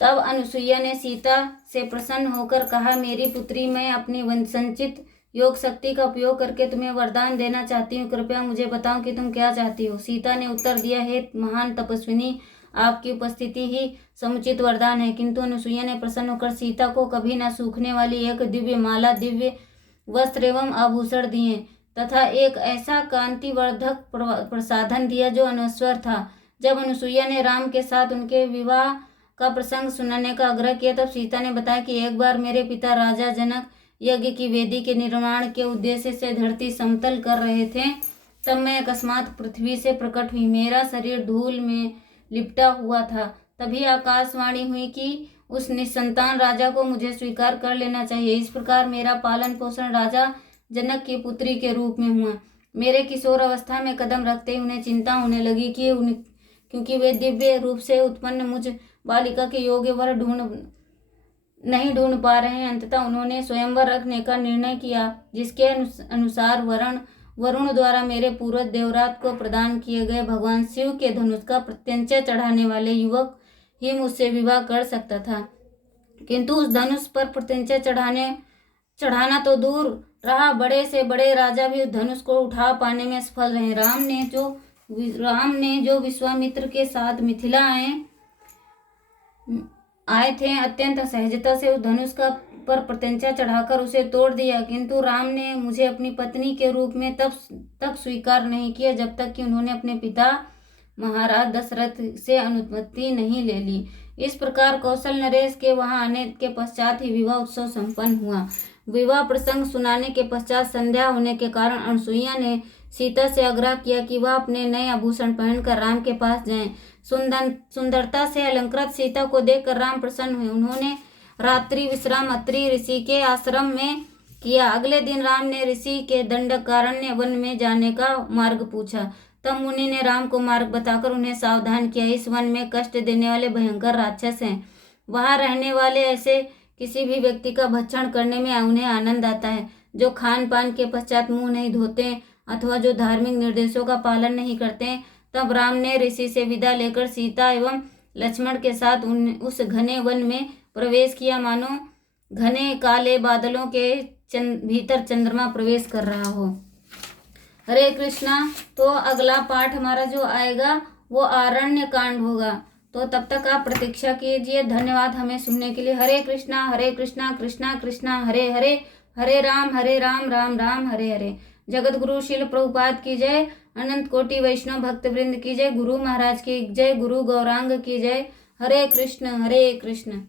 तब अनुसुईया ने सीता से प्रसन्न होकर कहा, मेरी पुत्री, मैं अपनी संचित योग शक्ति का उपयोग करके तुम्हें वरदान देना चाहती हूँ, कृपया मुझे बताओ कि तुम क्या चाहती हो। सीता ने उत्तर दिया, हे महान तपस्विनी, आपकी उपस्थिति ही समुचित वरदान है। किंतु अनुसुईया ने प्रसन्न होकर सीता को कभी न सूखने वाली एक दिव्य माला, दिव्य वस्त्र एवं आभूषण दिए तथा एक ऐसा कांतिवर्धक प्रसाधन दिया जो अनश्वर था। जब अनुसुईया ने राम के साथ उनके विवाह का प्रसंग सुनाने का आग्रह किया तब सीता ने बताया कि एक बार मेरे पिता राजा जनक यज्ञ की वेदी के निर्माण के उद्देश्य से धरती समतल कर रहे थे, तब मैं अकस्मात पृथ्वी से प्रकट हुई। मेरा शरीर धूल में लिपटा हुआ था। तभी आकाशवाणी हुई कि उस निसंतान राजा को मुझे स्वीकार कर लेना चाहिए। इस प्रकार मेरा पालन पोषण राजा जनक की पुत्री के रूप में हुआ। मेरे किशोर अवस्था में कदम रखते ही उन्हें चिंता होने लगी कि क्योंकि वे दिव्य रूप से उत्पन्न मुझ बालिका के योग्य वर नहीं ढूंढ पा रहे हैं। अंततः उन्होंने स्वयंवर रखने का निर्णय किया, जिसके अनुसार वरुण द्वारा मेरे पूर्वज देवरात को प्रदान किए गए भगवान शिव के धनुष का प्रत्यंचा चढ़ाने वाले युवक ही मुझसे विवाह कर सकता था। किंतु उस धनुष पर प्रत्यंचा चढ़ाना तो दूर रहा, बड़े से बड़े राजा भी उस धनुष को उठा पाने में सफल रहे। राम ने जो विश्वामित्र के साथ मिथिला आए थे, अत्यंत सहजता से उस धनुष पर प्रत्यंचा चढ़ाकर उसे तोड़ दिया। किंतु राम ने मुझे अपनी पत्नी के रूप में तब स्वीकार नहीं किया जब तक कि उन्होंने अपने पिता महाराज दशरथ से अनुमति नहीं ले ली। इस प्रकार कौशल नरेश के वहां आने के पश्चात ही विवाह उत्सव संपन्न हुआ। विवाह प्रसंग सुनाने के पश्चात संध्या होने के कारण अनुसुईया ने सीता से आग्रह किया कि वह अपने नए आभूषण पहनकर राम के पास जाएं। सुंदरता से अलंकृत सीता को देखकर राम प्रसन्न हुए। उन्होंने रात्रि विश्राम अत्रि ऋषि के आश्रम में किया। अगले दिन राम ने ऋषि के दंडकारण्य वन में जाने का मार्ग पूछा। तब मुनि ने राम को मार्ग बताकर उन्हें सावधान किया। इस वन में कष्ट देने वाले भयंकर राक्षस हैं। वहां रहने वाले ऐसे किसी भी व्यक्ति का भक्षण करने में उन्हें आनंद आता है जो खान पान के पश्चात मुंह नहीं धोते अथवा जो धार्मिक निर्देशों का पालन नहीं करते। तब राम ने ऋषि से विदा लेकर सीता एवं लक्ष्मण के साथ उस घने वन में प्रवेश किया मानो घने काले बादलों के भीतर चंद्रमा प्रवेश कर रहा हो। हरे कृष्णा। तो अगला पाठ हमारा जो आएगा वो आरण्य कांड होगा। तो तब तक आप प्रतीक्षा कीजिए। धन्यवाद हमें सुनने के लिए। हरे कृष्णा कृष्णा कृष्णा हरे हरे, हरे राम राम राम हरे हरे। जगत गुरु शिल प्रभुपाद की जय। अनंत कोटि वैष्णव भक्त वृंद की जय। गुरु महाराज की जय। गुरु गौरांग की जय। हरे कृष्ण।